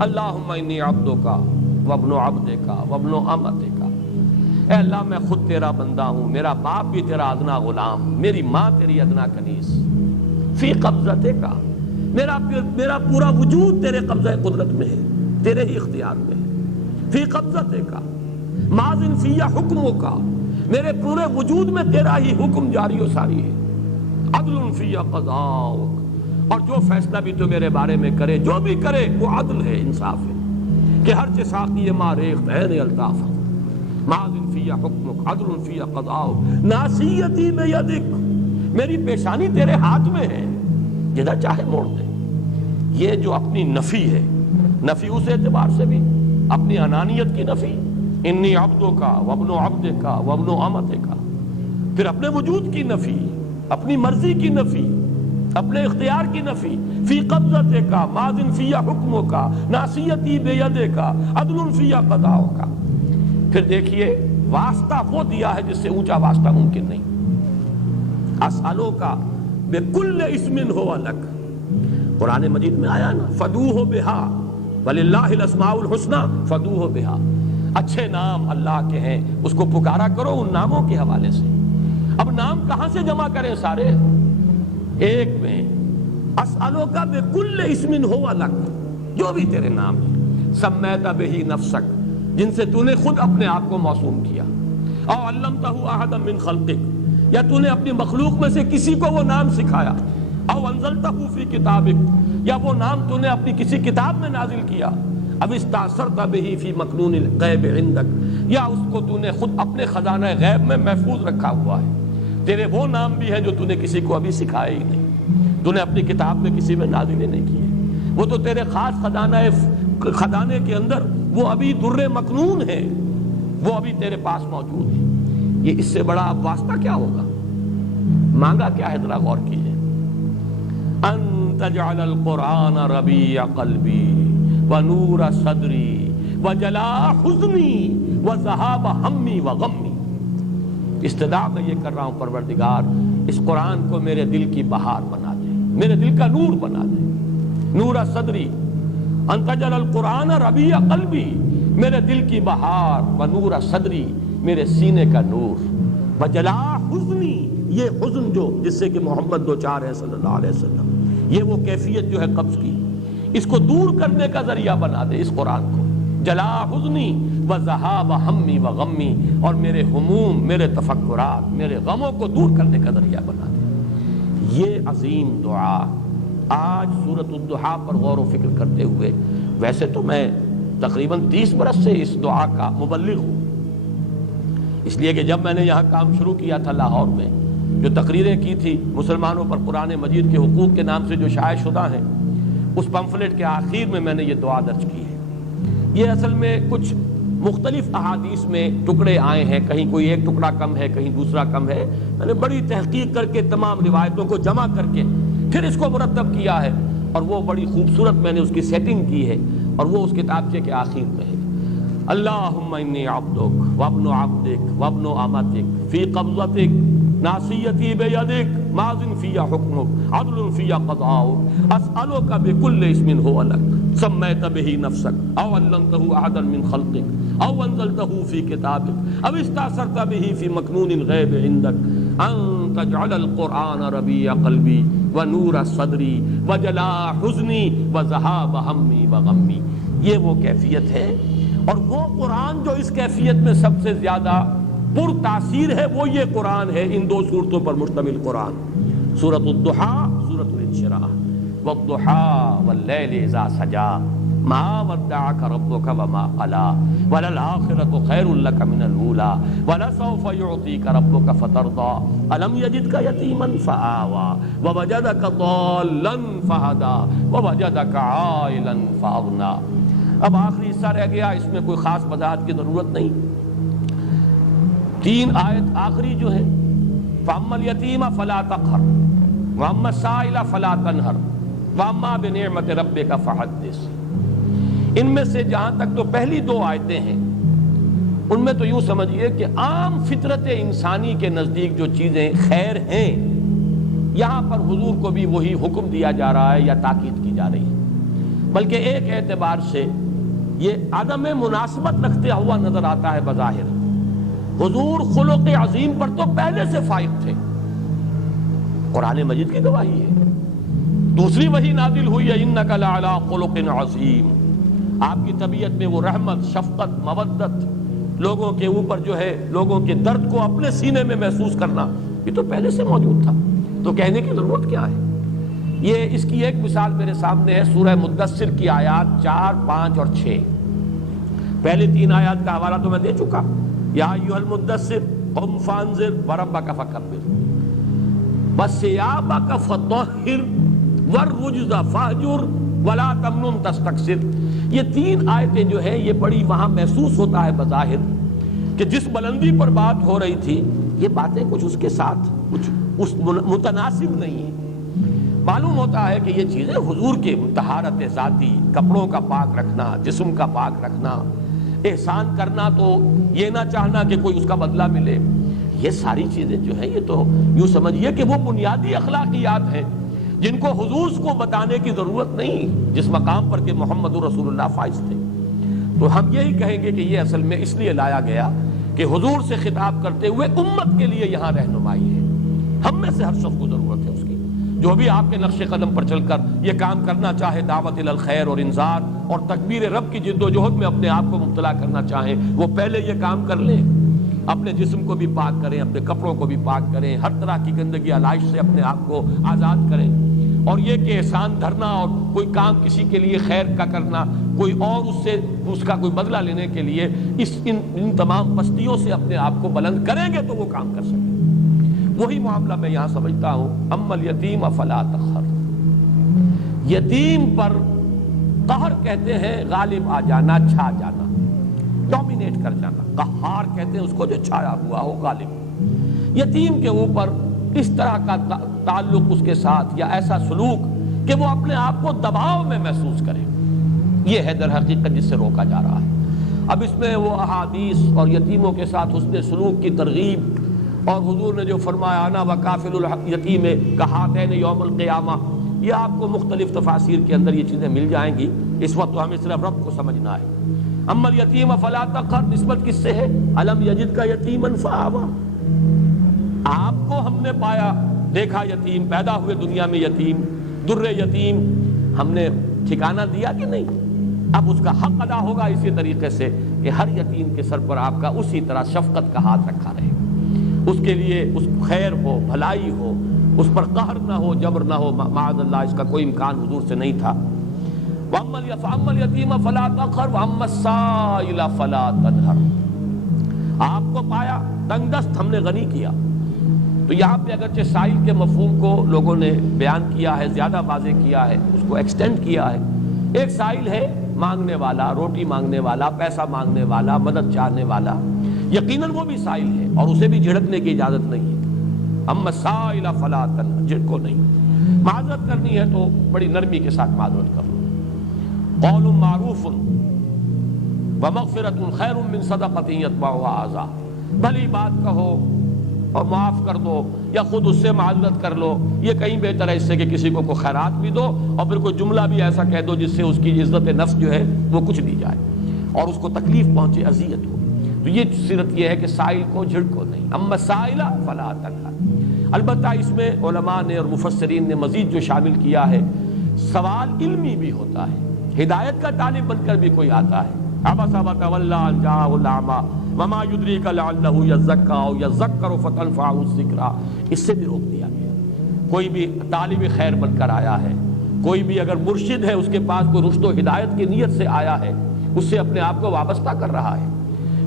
اللہم انی عبدک وابن عبدک وابن امتک، اے اللہ میں خود تیرا بندہ ہوں، میرا باپ بھی تیرا ادنا غلام، میری ماں تیری ادنا کنیز، فی قبضتک، میرا پورا وجود تیرے قبضہ قدرت میں ہے، تیرے ہی اختیار میں ہے، فی قبضتک ماضٍ فی حکمک، میرے پورے وجود میں تیرا ہی حکم جاری و ساری ہے، عدل فی قضاؤک، اور جو فیصلہ بھی تو میرے بارے میں کرے، جو بھی کرے وہ عدل ہے، انصاف ہے، کہ ہر چہ ساقی ما ریخت عین الطاف، ماضٍ فی حکمک عدل فی قضاؤک، ناصیتی بیدک، میری پیشانی تیرے ہاتھ میں ہے، جدھر چاہے موڑ دے۔ یہ جو اپنی نفی ہے، نفی اس اعتبار سے بھی اپنی انانیت کی نفی، انی عبدک وابن عبدک وابن امتک، پھر اپنے وجود کی نفی، اپنی مرضی کی نفی، اپنے اختیار کی نفی، فی قبضتک ماضٍ فی حکمک ناصیتی بیدک عدل فی قضاؤک۔ پھر دیکھیے واسطہ وہ دیا ہے جس سے اونچا واسطہ ممکن نہیں، اسألوک بکل اسم ہو لک، قرآن مجید میں آیا نا، فدوہ بہا وللہ الاسماء الحسنی فدوہ بہا، اچھے نام اللہ کے ہیں، اس کو پکارا کرو ان ناموں کے حوالے سے۔ اب نام کہاں سے جمع کریں سارے؟ ایک میں، اسألوک بکل اسم ہو لک، جو بھی تیرے نام ہیں، سمیت بہ نفسک، جن سے تو نے خود اپنے آپ کو موسوم کیا، او علمتہ احدا من خلقک، یا تو نے اپنی مخلوق میں سے کسی کو وہ نام سکھایا، او انزلتہ فی کتابک، یا وہ نام تو نے اپنی کسی کتاب میں نازل کیا، اب استاثرت بہ فی مکنون الغیب عندک، یا اس کو تو نے خود اپنے خزانہ غیب میں محفوظ رکھا ہوا ہے۔ تیرے وہ نام بھی ہیں جو تو نے کسی کو ابھی سکھائے ہی نہیں، تو نے اپنی کتاب میں کسی میں نازل ہی نہیں کیے، وہ تو تیرے خاص خزانے کے اندر وہ ابھی در مکنون ہے، وہ ابھی تیرے پاس موجود ہے۔ یہ اس سے بڑا اب واسطہ کیا ہوگا؟ مانگا کیا ہے؟ ذرا غور کیجئے، ان تجعل القرآن ربیع قلبی ونور صدری وجلاء حزنی وذہاب ہمی وغمی۔ استدعا میں یہ کر رہا ہوں پروردگار، اس قرآن کو میرے دل کی بہار بنا دے، میرے دل کا نور بنا دے، نور صدری، ان تجعل القرآن ربیع قلبی، میرے دل کی بہار، ونور صدری، میرے سینے کا نور، وجلاء حزنی، یہ حزن جو جس سے کہ محمد دوچار ہے صلی اللہ علیہ وسلم، یہ وہ کیفیت جو ہے قبض کی، اس کو دور کرنے کا ذریعہ بنا دے اس قرآن کو، جلاء حزنی وذہاب ہمی وغمی، اور میرے ہموم، میرے تفکرات، میرے غموں کو دور کرنے کا ذریعہ بنا دے۔ یہ عظیم دعا آج سورۃ الضحیٰ پر غور و فکر کرتے ہوئے، ویسے تو میں تقریباً 30 برس سے اس دعا کا مبلغ ہوں، اس لیے کہ جب میں نے یہاں کام شروع کیا تھا لاہور میں، جو تقریریں کی تھی مسلمانوں پر قرآن مجید کے حقوق کے نام سے جو شائع شدہ ہیں، اس پمفلٹ کے آخر میں نے یہ دعا درج کی ہے۔ یہ اصل میں کچھ مختلف احادیث میں ٹکڑے آئے ہیں، کہیں کوئی ایک ٹکڑا کم ہے، کہیں دوسرا کم ہے، میں نے بڑی تحقیق کر کے تمام روایتوں کو جمع کر کے پھر اس کو مرتب کیا ہے، اور وہ بڑی خوبصورت میں نے اس کی سیٹنگ کی ہے، اور وہ اس کتابچے کے آخر میں ہے۔ اللہم انی عبدک وابن عبدک وابن امتک فی قبضتک ناصیتی بیدک ماضٍ فی حکمک عدل فی قضاؤک، اسألک بکل اسم ہو لک سمیت بہ نفسک او علمتہ احدا من خلقک او انزلتہ فی کتابک او استاثرت بہ فی مکنون الغیب عندک ان تجعل القرآن ربیع قلبی ونور صدری وجلاء حزنی وذہاب ہمی وغمی۔ یہ وہ کیفیت ہے، اور وہ قرآن جو اس کیفیت میں سب سے زیادہ پر تاثیر ہے وہ یہ قرآن ہے، ان دو صورتوں پر مشتمل قرآن، سورۃ الضحیٰ، سورۃ الانشراح۔ والضحیٰ واللیل اذا سجا ما ودعک ربک وما قلی وللآخرۃ خیر لک من الاولی ولسوف یعطیک ربک فترضی الم یجدک یتیما فآوی ووجدک ضالا فہدی ووجدک عائلا فاغنی۔ اب آخری حصہ رہ گیا، اس میں کوئی خاص وضاحت کی ضرورت نہیں۔ 3 آیت آخری جو ہے، فَأَمَّا الْيَتِيمَ فَلَا تَقْهَرْ وَأَمَّا السَّائِلَ فَلَا تَنْهَرْ وَأَمَّا بِنِعْمَةِ رَبِّكَ فَحَدِّثْ۔ ان میں سے جہاں تک تو پہلی 2 آیتیں ہیں، ان میں تو یوں سمجھیے کہ عام فطرت انسانی کے نزدیک جو چیزیں خیر ہیں، یہاں پر حضور کو بھی وہی حکم دیا جا رہا ہے یا تاکید کی جا رہی ہے، بلکہ ایک اعتبار سے یہ عدم مناسبت رکھتے ہوا نظر آتا ہے بظاہر۔ حضور خلق عظیم پر تو پہلے سے فائق تھے، قرآن مجید کی گواہی ہے۔ دوسری وحی نازل ہوئی ہے، انک لعلی خلق عظیم، آپ کی طبیعت میں وہ رحمت، شفقت، مودت، لوگوں کے اوپر جو ہے لوگوں کے درد کو اپنے سینے میں محسوس کرنا، یہ تو پہلے سے موجود تھا، تو کہنے کی ضرورت کیا ہے؟ یہ اس کی ایک مثال میرے سامنے ہے، سورہ مدثر کی آیات 4، 5 اور 6۔ پہلے 3 آیات کا حوالہ تو میں دے چکا، یا ایھا المدثر قم فانذر وربک فکبر وثیابک فطہر والرجز فاہجر ولا تمنن تستکثر۔ یہ 3 آیتیں جو ہیں یہ بڑی وہاں محسوس ہوتا ہے بظاہر کہ جس بلندی پر بات ہو رہی تھی یہ باتیں کچھ اس کے ساتھ کچھ اس متناسب نہیں ہیں۔ معلوم ہوتا ہے کہ یہ چیزیں حضور کے طہارت ذاتی، کپڑوں کا پاک رکھنا، جسم کا پاک رکھنا، احسان کرنا، تو یہ نہ چاہنا کہ کوئی اس کا بدلہ ملے، یہ ساری چیزیں جو ہیں یہ تو یوں سمجھیے کہ وہ بنیادی اخلاقیات ہیں جن کو حضور کو بتانے کی ضرورت نہیں، جس مقام پر کہ محمد رسول اللہ فائز تھے۔ تو ہم یہی کہیں گے کہ یہ اصل میں اس لیے لایا گیا کہ حضور سے خطاب کرتے ہوئے امت کے لیے یہاں رہنمائی ہے، ہم میں سے ہر شخص کو ضرورت ہے اس کی، جو بھی آپ کے نقش قدم پر چل کر یہ کام کرنا چاہے، دعوت الی الخیر اور انذار اور تکبیر رب کی جد و جہد میں اپنے آپ کو مبتلا کرنا چاہیں، وہ پہلے یہ کام کر لیں، اپنے جسم کو بھی پاک کریں، اپنے کپڑوں کو بھی پاک کریں، ہر طرح کی گندگی علائش سے اپنے آپ کو آزاد کریں، اور یہ کہ احسان دھرنا اور کوئی کام کسی کے لیے خیر کا کرنا، کوئی اور اس سے اس کا کوئی بدلہ لینے کے لیے ان تمام پستیوں سے اپنے آپ کو بلند کریں گے تو وہ کام کر سکیں۔ وہی معاملہ میں یہاں سمجھتا ہوں، اما الیتیم فلا تقہر، یتیم پر قہر کہتے ہیں غالب آ جانا، چھا جانا، ڈومینیٹ کر جانا، قہار کہتے ہیں اس کو جو چھایا ہوا ہو، غالب۔ یتیم کے اوپر اس طرح کا تعلق اس کے ساتھ یا ایسا سلوک کہ وہ اپنے آپ کو دباؤ میں محسوس کرے، یہ ہے در حقیقت جس سے روکا جا رہا ہے۔ اب اس میں وہ احادیث اور یتیموں کے ساتھ حسن سلوک کی ترغیب، اور حضور نے جو فرمایا انا وکافل الیتیم کہاتین یوم القیامہ، یہ آپ کو مختلف تفاسیر کے اندر یہ چیزیں مل جائیں گی، اس وقت تو ہمیں صرف رب کو سمجھنا ہے۔ اما الیتیم فلا تقہر نسبت کس سے ہے؟ الم یجدک یتیما فآوی، آپ کو ہم نے پایا، دیکھا یتیم، پیدا ہوئے دنیا میں یتیم، در یتیم، ہم نے ٹھکانہ دیا کہ نہیں؟ اب اس کا حق ادا ہوگا اسی طریقے سے کہ ہر یتیم کے سر پر آپ کا اسی طرح شفقت کا ہاتھ رکھا رہے، اس کے لیے اس خیر ہو، بھلائی ہو، اس پر قہر نہ ہو، جبر نہ ہو، معاذ اللہ اس کا کوئی امکان حضور سے نہیں تھا۔ وَأَمَّا الْيَتِيمَ فَلَا تَقْهَرْ وَأَمَّا السَّائِلَ فَلَا تَنْهَرْ، آپ کو پایا تنگ دست ہم نے غنی کیا۔ تو یہاں پہ اگرچہ سائل کے مفہوم کو لوگوں نے بیان کیا ہے، زیادہ واضح کیا ہے، اس کو ایکسٹینڈ کیا ہے۔ ایک سائل ہے مانگنے والا، روٹی مانگنے والا، پیسہ مانگنے والا، مدد چاہنے والا، یقیناً وہ بھی سائل ہے اور اسے بھی جھڑکنے کی اجازت نہیں ہے۔ اما السائل فلا تنہر، جھڑکو نہیں، معذرت کرنی ہے تو بڑی نرمی کے ساتھ معذرت کرو۔ قول معروف ومغفرۃ خیر من صدقۃ یتبعها اذی، بھلی بات کہو اور معاف کر دو یا خود اس سے معذرت کر لو، یہ کہیں بہتر ہے اس سے کہ کسی کو کوئی خیرات بھی دو اور پھر کوئی جملہ بھی ایسا کہہ دو جس سے اس کی عزت نفس جو ہے وہ کچھ دی جائے اور اس کو تکلیف پہنچے، اذیت ہو۔ تو یہ سیرت یہ ہے کہ سائل کو جھڑکو نہیں، اما السائل فلا تنہر۔ البتہ اس میں علماء نے اور مفسرین نے مزید جو شامل کیا ہے، سوال علمی بھی ہوتا ہے، ہدایت کا طالب بن کر بھی کوئی آتا ہے عبس وتولى ان جاءه الأعمى وما يدريك لعله يزكى او يذكر فتنفعه الذکریٰ، اس سے بھی روک دیا گیا۔ کوئی بھی طالب خیر بن کر آیا ہے، کوئی بھی اگر مرشد ہے، اس کے پاس کوئی رشد و ہدایت کی نیت سے آیا ہے، اس سے اپنے آپ کو وابستہ کر رہا ہے۔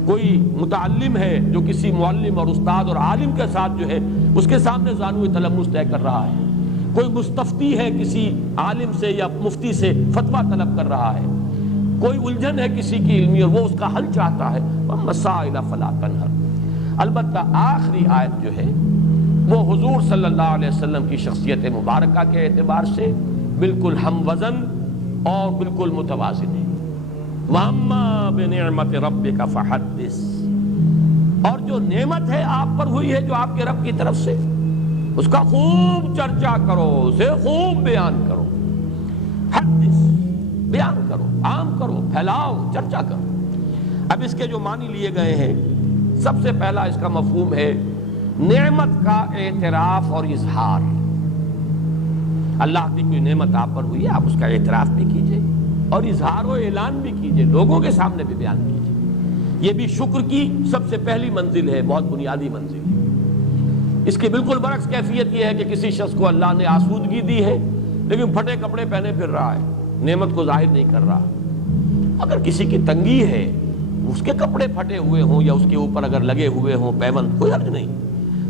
کوئی متعلم ہے جو کسی معلم اور استاد اور عالم کے ساتھ جو ہے اس کے سامنے زانو تلمس طے کر رہا ہے۔ کوئی مستفتی ہے، کسی عالم سے یا مفتی سے فتویٰ طلب کر رہا ہے۔ کوئی الجھن ہے کسی کی علمی اور وہ اس کا حل چاہتا ہے، مسائل فلا تنہر۔ البتہ آخری آیت جو ہے وہ حضور صلی اللہ علیہ وسلم کی شخصیت مبارکہ کے اعتبار سے بالکل ہم وزن اور بالکل متوازن ہے۔ وَأَمَّا بِنِعْمَةِ رَبِّكَ فَحَدِّثْ، اور جو نعمت ہے آپ پر ہوئی ہے جو آپ کے رب کی طرف سے، اس کا خوب چرچا کرو، اسے خوب بیان کرو۔ حدث، بیان کرو، عام کرو، پھیلاؤ، چرچا کرو۔ اب اس کے جو معنی لیے گئے ہیں، سب سے پہلا اس کا مفہوم ہے نعمت کا اعتراف اور اظہار۔ اللہ کی کوئی نعمت آپ پر ہوئی ہے، آپ اس کا اعتراف بھی کیجئے اور اظہار و اعلان بھی کیجئے، لوگوں کے سامنے بھی بیان کیجئے۔ یہ بھی شکر کی سب سے پہلی منزل ہے، بہت بنیادی منزل ہے۔ اس کی بالکل برعکس کیفیت یہ ہے کہ کسی شخص کو اللہ نے آسودگی دی ہے لیکن پھٹے کپڑے پہنے پھر رہا ہے، نعمت کو ظاہر نہیں کر رہا۔ اگر کسی کی تنگی ہے، اس کے کپڑے پھٹے ہوئے ہوں یا اس کے اوپر اگر لگے ہوئے ہوں پیوند، کوئی حرج نہیں،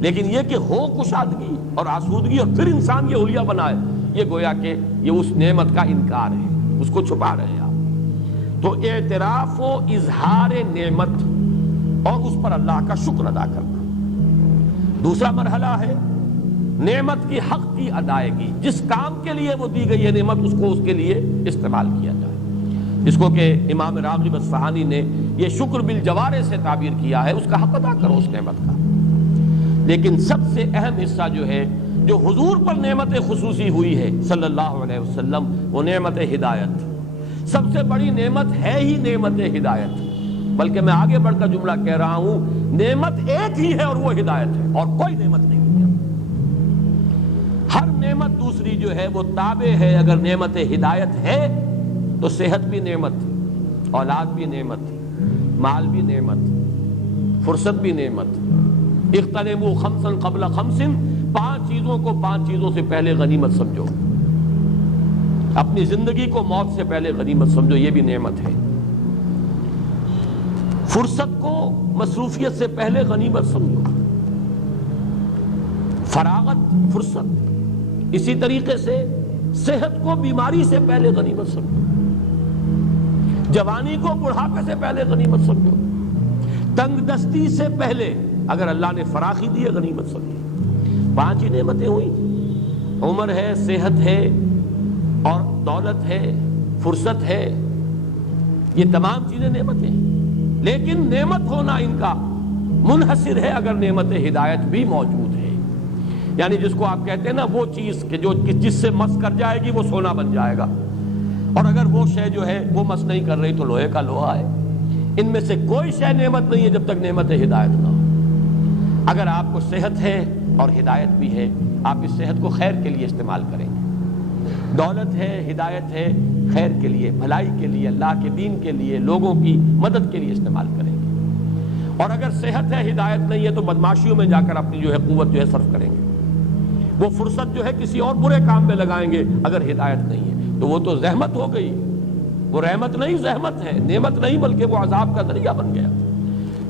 لیکن یہ کہ ہو کشادگی اور آسودگی اور پھر انسان یہ حلیہ بنائے، یہ گویا کہ یہ اس نعمت کا انکار ہے، اس کو چھپا رہے ہیں آپ۔ تو اعتراف و اظہار نعمت اور اس پر اللہ کا شکر ادا کرنا۔ دوسرا مرحلہ ہے نعمت کی حق کی ادائیگی، جس کام کے لیے وہ دی گئی ہے نعمت، اس کو اس کے لیے استعمال کیا جائے، جس کو کہ امام راغب اصفہانی نے یہ شکر بالجوارح سے تعبیر کیا ہے، اس کا حق ادا کرو اس نعمت کا۔ لیکن سب سے اہم حصہ جو ہے جو حضور پر نعمت خصوصی ہوئی ہے صلی اللہ علیہ وسلم، وہ نعمت ہدایت۔ سب سے بڑی نعمت ہے ہی نعمت ہدایت، بلکہ میں آگے بڑھ کر جملہ کہہ رہا ہوں، نعمت ایک ہی ہے اور وہ ہدایت ہے، اور کوئی نعمت نہیں ہے۔ ہر نعمت دوسری جو ہے وہ تابع ہے۔ اگر نعمت ہدایت ہے تو صحت بھی نعمت، اولاد بھی نعمت، مال بھی نعمت، فرصت بھی نعمت۔ اغتنموا خمسا قبل خمس، 5 چیزوں کو 5 چیزوں سے پہلے غنیمت سمجھو، اپنی زندگی کو موت سے پہلے غنیمت سمجھو، یہ بھی نعمت ہے۔ فرصت کو مصروفیت سے پہلے غنیمت سمجھو، فراغت فرصت، اسی طریقے سے صحت کو بیماری سے پہلے غنیمت سمجھو، جوانی کو بڑھاپے سے پہلے غنیمت سمجھو، تنگ دستی سے پہلے اگر اللہ نے فراخی دی ہے غنیمت سمجھو۔ 5 ہی نعمتیں ہوئی، عمر ہے، صحت ہے اور دولت ہے، فرصت ہے، یہ تمام چیزیں نعمتیں ہیں، لیکن نعمت ہونا ان کا منحصر ہے اگر نعمت ہدایت بھی موجود ہے۔ یعنی جس کو آپ کہتے ہیں نا وہ چیز کہ جو جس سے مس کر جائے گی وہ سونا بن جائے گا، اور اگر وہ شے جو ہے وہ مس نہیں کر رہی تو لوہے کا لوہا ہے۔ ان میں سے کوئی شے نعمت نہیں ہے جب تک نعمت ہدایت نہ ہو۔ اگر آپ کو صحت ہے اور ہدایت بھی ہے، آپ اس صحت کو خیر کے لیے استعمال کریں گے، دولت ہے، ہدایت ہے، خیر کے لیے، بھلائی کے لیے، اللہ کے دین کے لیے، لوگوں کی مدد کے لیے استعمال کریں گے۔ اور اگر صحت ہے، ہدایت نہیں ہے تو بدماشیوں میں جا کر اپنی جو ہے قوت جو ہے صرف کریں گے، وہ فرصت جو ہے کسی اور برے کام میں لگائیں گے۔ اگر ہدایت نہیں ہے تو وہ تو زحمت ہو گئی، وہ رحمت نہیں زحمت ہے، نعمت نہیں بلکہ وہ عذاب کا ذریعہ بن گیا۔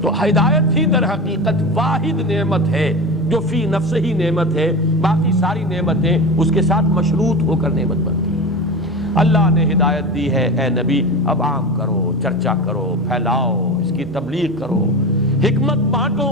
تو ہدایت ہی در حقیقت واحد نعمت ہے جو فی نفس ہی نعمت ہے، باقی ساری نعمتیں اس کے ساتھ مشروط ہو کر نعمت بنتی ہیں۔ اللہ نے ہدایت دی ہے، اے نبی اب عام کرو، چرچا کرو، پھیلاؤ، اس کی تبلیغ کرو، حکمت بانٹو۔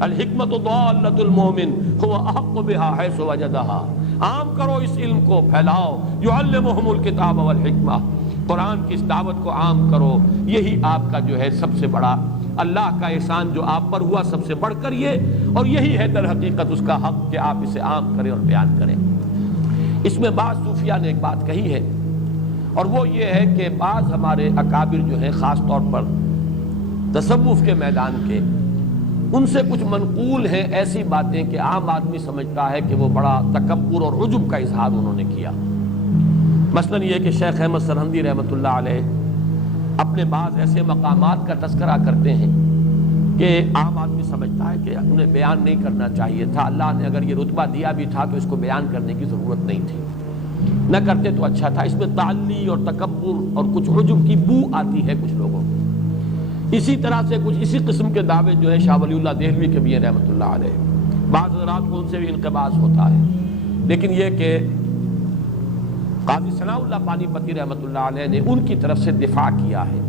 الحکمت ضالۃ المؤمن هو احق بها حیث وجدها، عام کرو اس علم کو، پھیلاؤ۔ یعلمہم الکتاب والحکمہ، قرآن کی اس دعوت کو عام کرو، یہی آپ کا جو ہے سب سے بڑا اللہ کا احسان جو آپ پر ہوا سب سے بڑھ کر یہ، اور یہی ہے در حقیقت اس کا حق کہ آپ اسے عام کریں اور بیان کریں۔ اس میں بعض صوفیاء نے ایک بات کہی ہے، اور وہ یہ ہے کہ بعض ہمارے اکابر جو ہیں خاص طور پر تصوف کے میدان کے، ان سے کچھ منقول ہیں ایسی باتیں کہ عام آدمی سمجھتا ہے کہ وہ بڑا تکبر اور عجب کا اظہار انہوں نے کیا۔ مثلا یہ کہ شیخ احمد سرہندی رحمۃ اللہ علیہ اپنے بعض ایسے مقامات کا تذکرہ کرتے ہیں کہ عام آدمی سمجھتا ہے کہ انہیں بیان نہیں کرنا چاہیے تھا، اللہ نے اگر یہ رتبہ دیا بھی تھا تو اس کو بیان کرنے کی ضرورت نہیں تھی، نہ کرتے تو اچھا تھا۔ اس میں تعلی اور تکبر اور کچھ عجب کی بو آتی ہے کچھ لوگوں کو۔ اسی طرح سے کچھ اسی قسم کے دعوے جو ہے شاہ ولی اللہ دہلوی کے بھی ہیں رحمۃ اللہ علیہ، بعض حضرات کو ان سے بھی انقباض ہوتا ہے، لیکن یہ کہ قاضی ثناء اللہ پانی پتی رحمۃ اللہ علیہ نے ان کی طرف سے دفاع کیا ہے،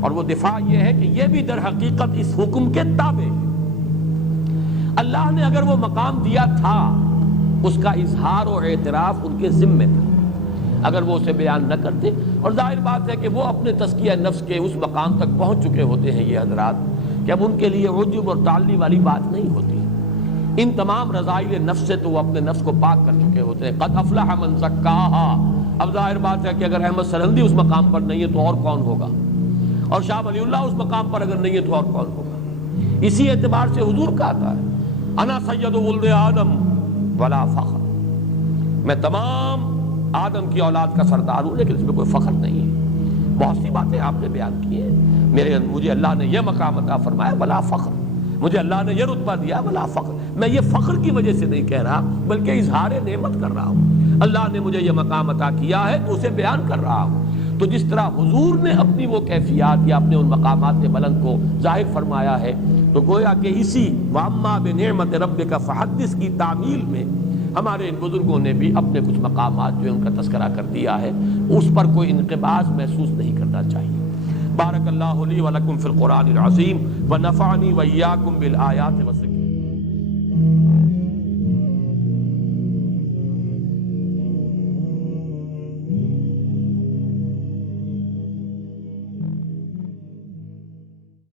اور وہ دفاع یہ ہے کہ یہ بھی در حقیقت اس حکم کے تابع ہے۔ اللہ نے اگر وہ مقام دیا تھا، اس کا اظہار و اعتراف ان کے ذمے تھا، اگر وہ اسے بیان نہ کرتے، اور ظاہر بات ہے کہ وہ اپنے تزکیہ نفس کے اس مقام تک پہنچ چکے ہوتے ہیں یہ حضرات کہ اب ان کے لیے عجب اور تعلی والی بات نہیں ہوتی، ان تمام رذائل نفس سے تو وہ اپنے نفس کو پاک کر چکے ہوتے ہیں۔ قد افلح من زکاہا، اب ظاہر بات ہے کہ اگر احمد سرہندی اس مقام پر نہیں ہے تو اور کون ہوگا، اور شاہ ولی اللہ اس مقام پر اگر نہیں ہے تو اور کون ہوگا۔ اسی اعتبار سے حضور کہتا ہے انا سید ولد آدم ولا فخر، میں تمام آدم کی اولاد کا سردار ہوں لیکن اس میں کوئی فخر نہیں ہے۔ بہت سی باتیں آپ نے بیان کی ہیں، مجھے اللہ نے یہ مقام عطا فرمایا ولا فخر، مجھے اللہ نے یہ رتبہ دیا ولا فخر، میں یہ فخر کی وجہ سے نہیں کہہ رہا بلکہ اظہار نعمت کر رہا ہوں۔ اللہ نے مجھے یہ مقام عطا کیا ہے تو اسے بیان کر رہا ہوں۔ تو جس طرح حضور نے اپنی وہ کیفیات یا اپنے ان مقامات بلند کو ظاہر فرمایا ہے، تو گویا کہ اسی وَأَمَّا بِنِعْمَةِ رَبِّكَ فَحَدِّثْ کی تعمیل میں ہمارے ان بزرگوں نے بھی اپنے کچھ مقامات جو ان کا تذکرہ کر دیا ہے، اس پر کوئی انقباض محسوس نہیں کرنا چاہیے۔ بارک اللہ لی ولکم فی القرآن العظیم ونفعنی وإیاکم بالآیات والذکر۔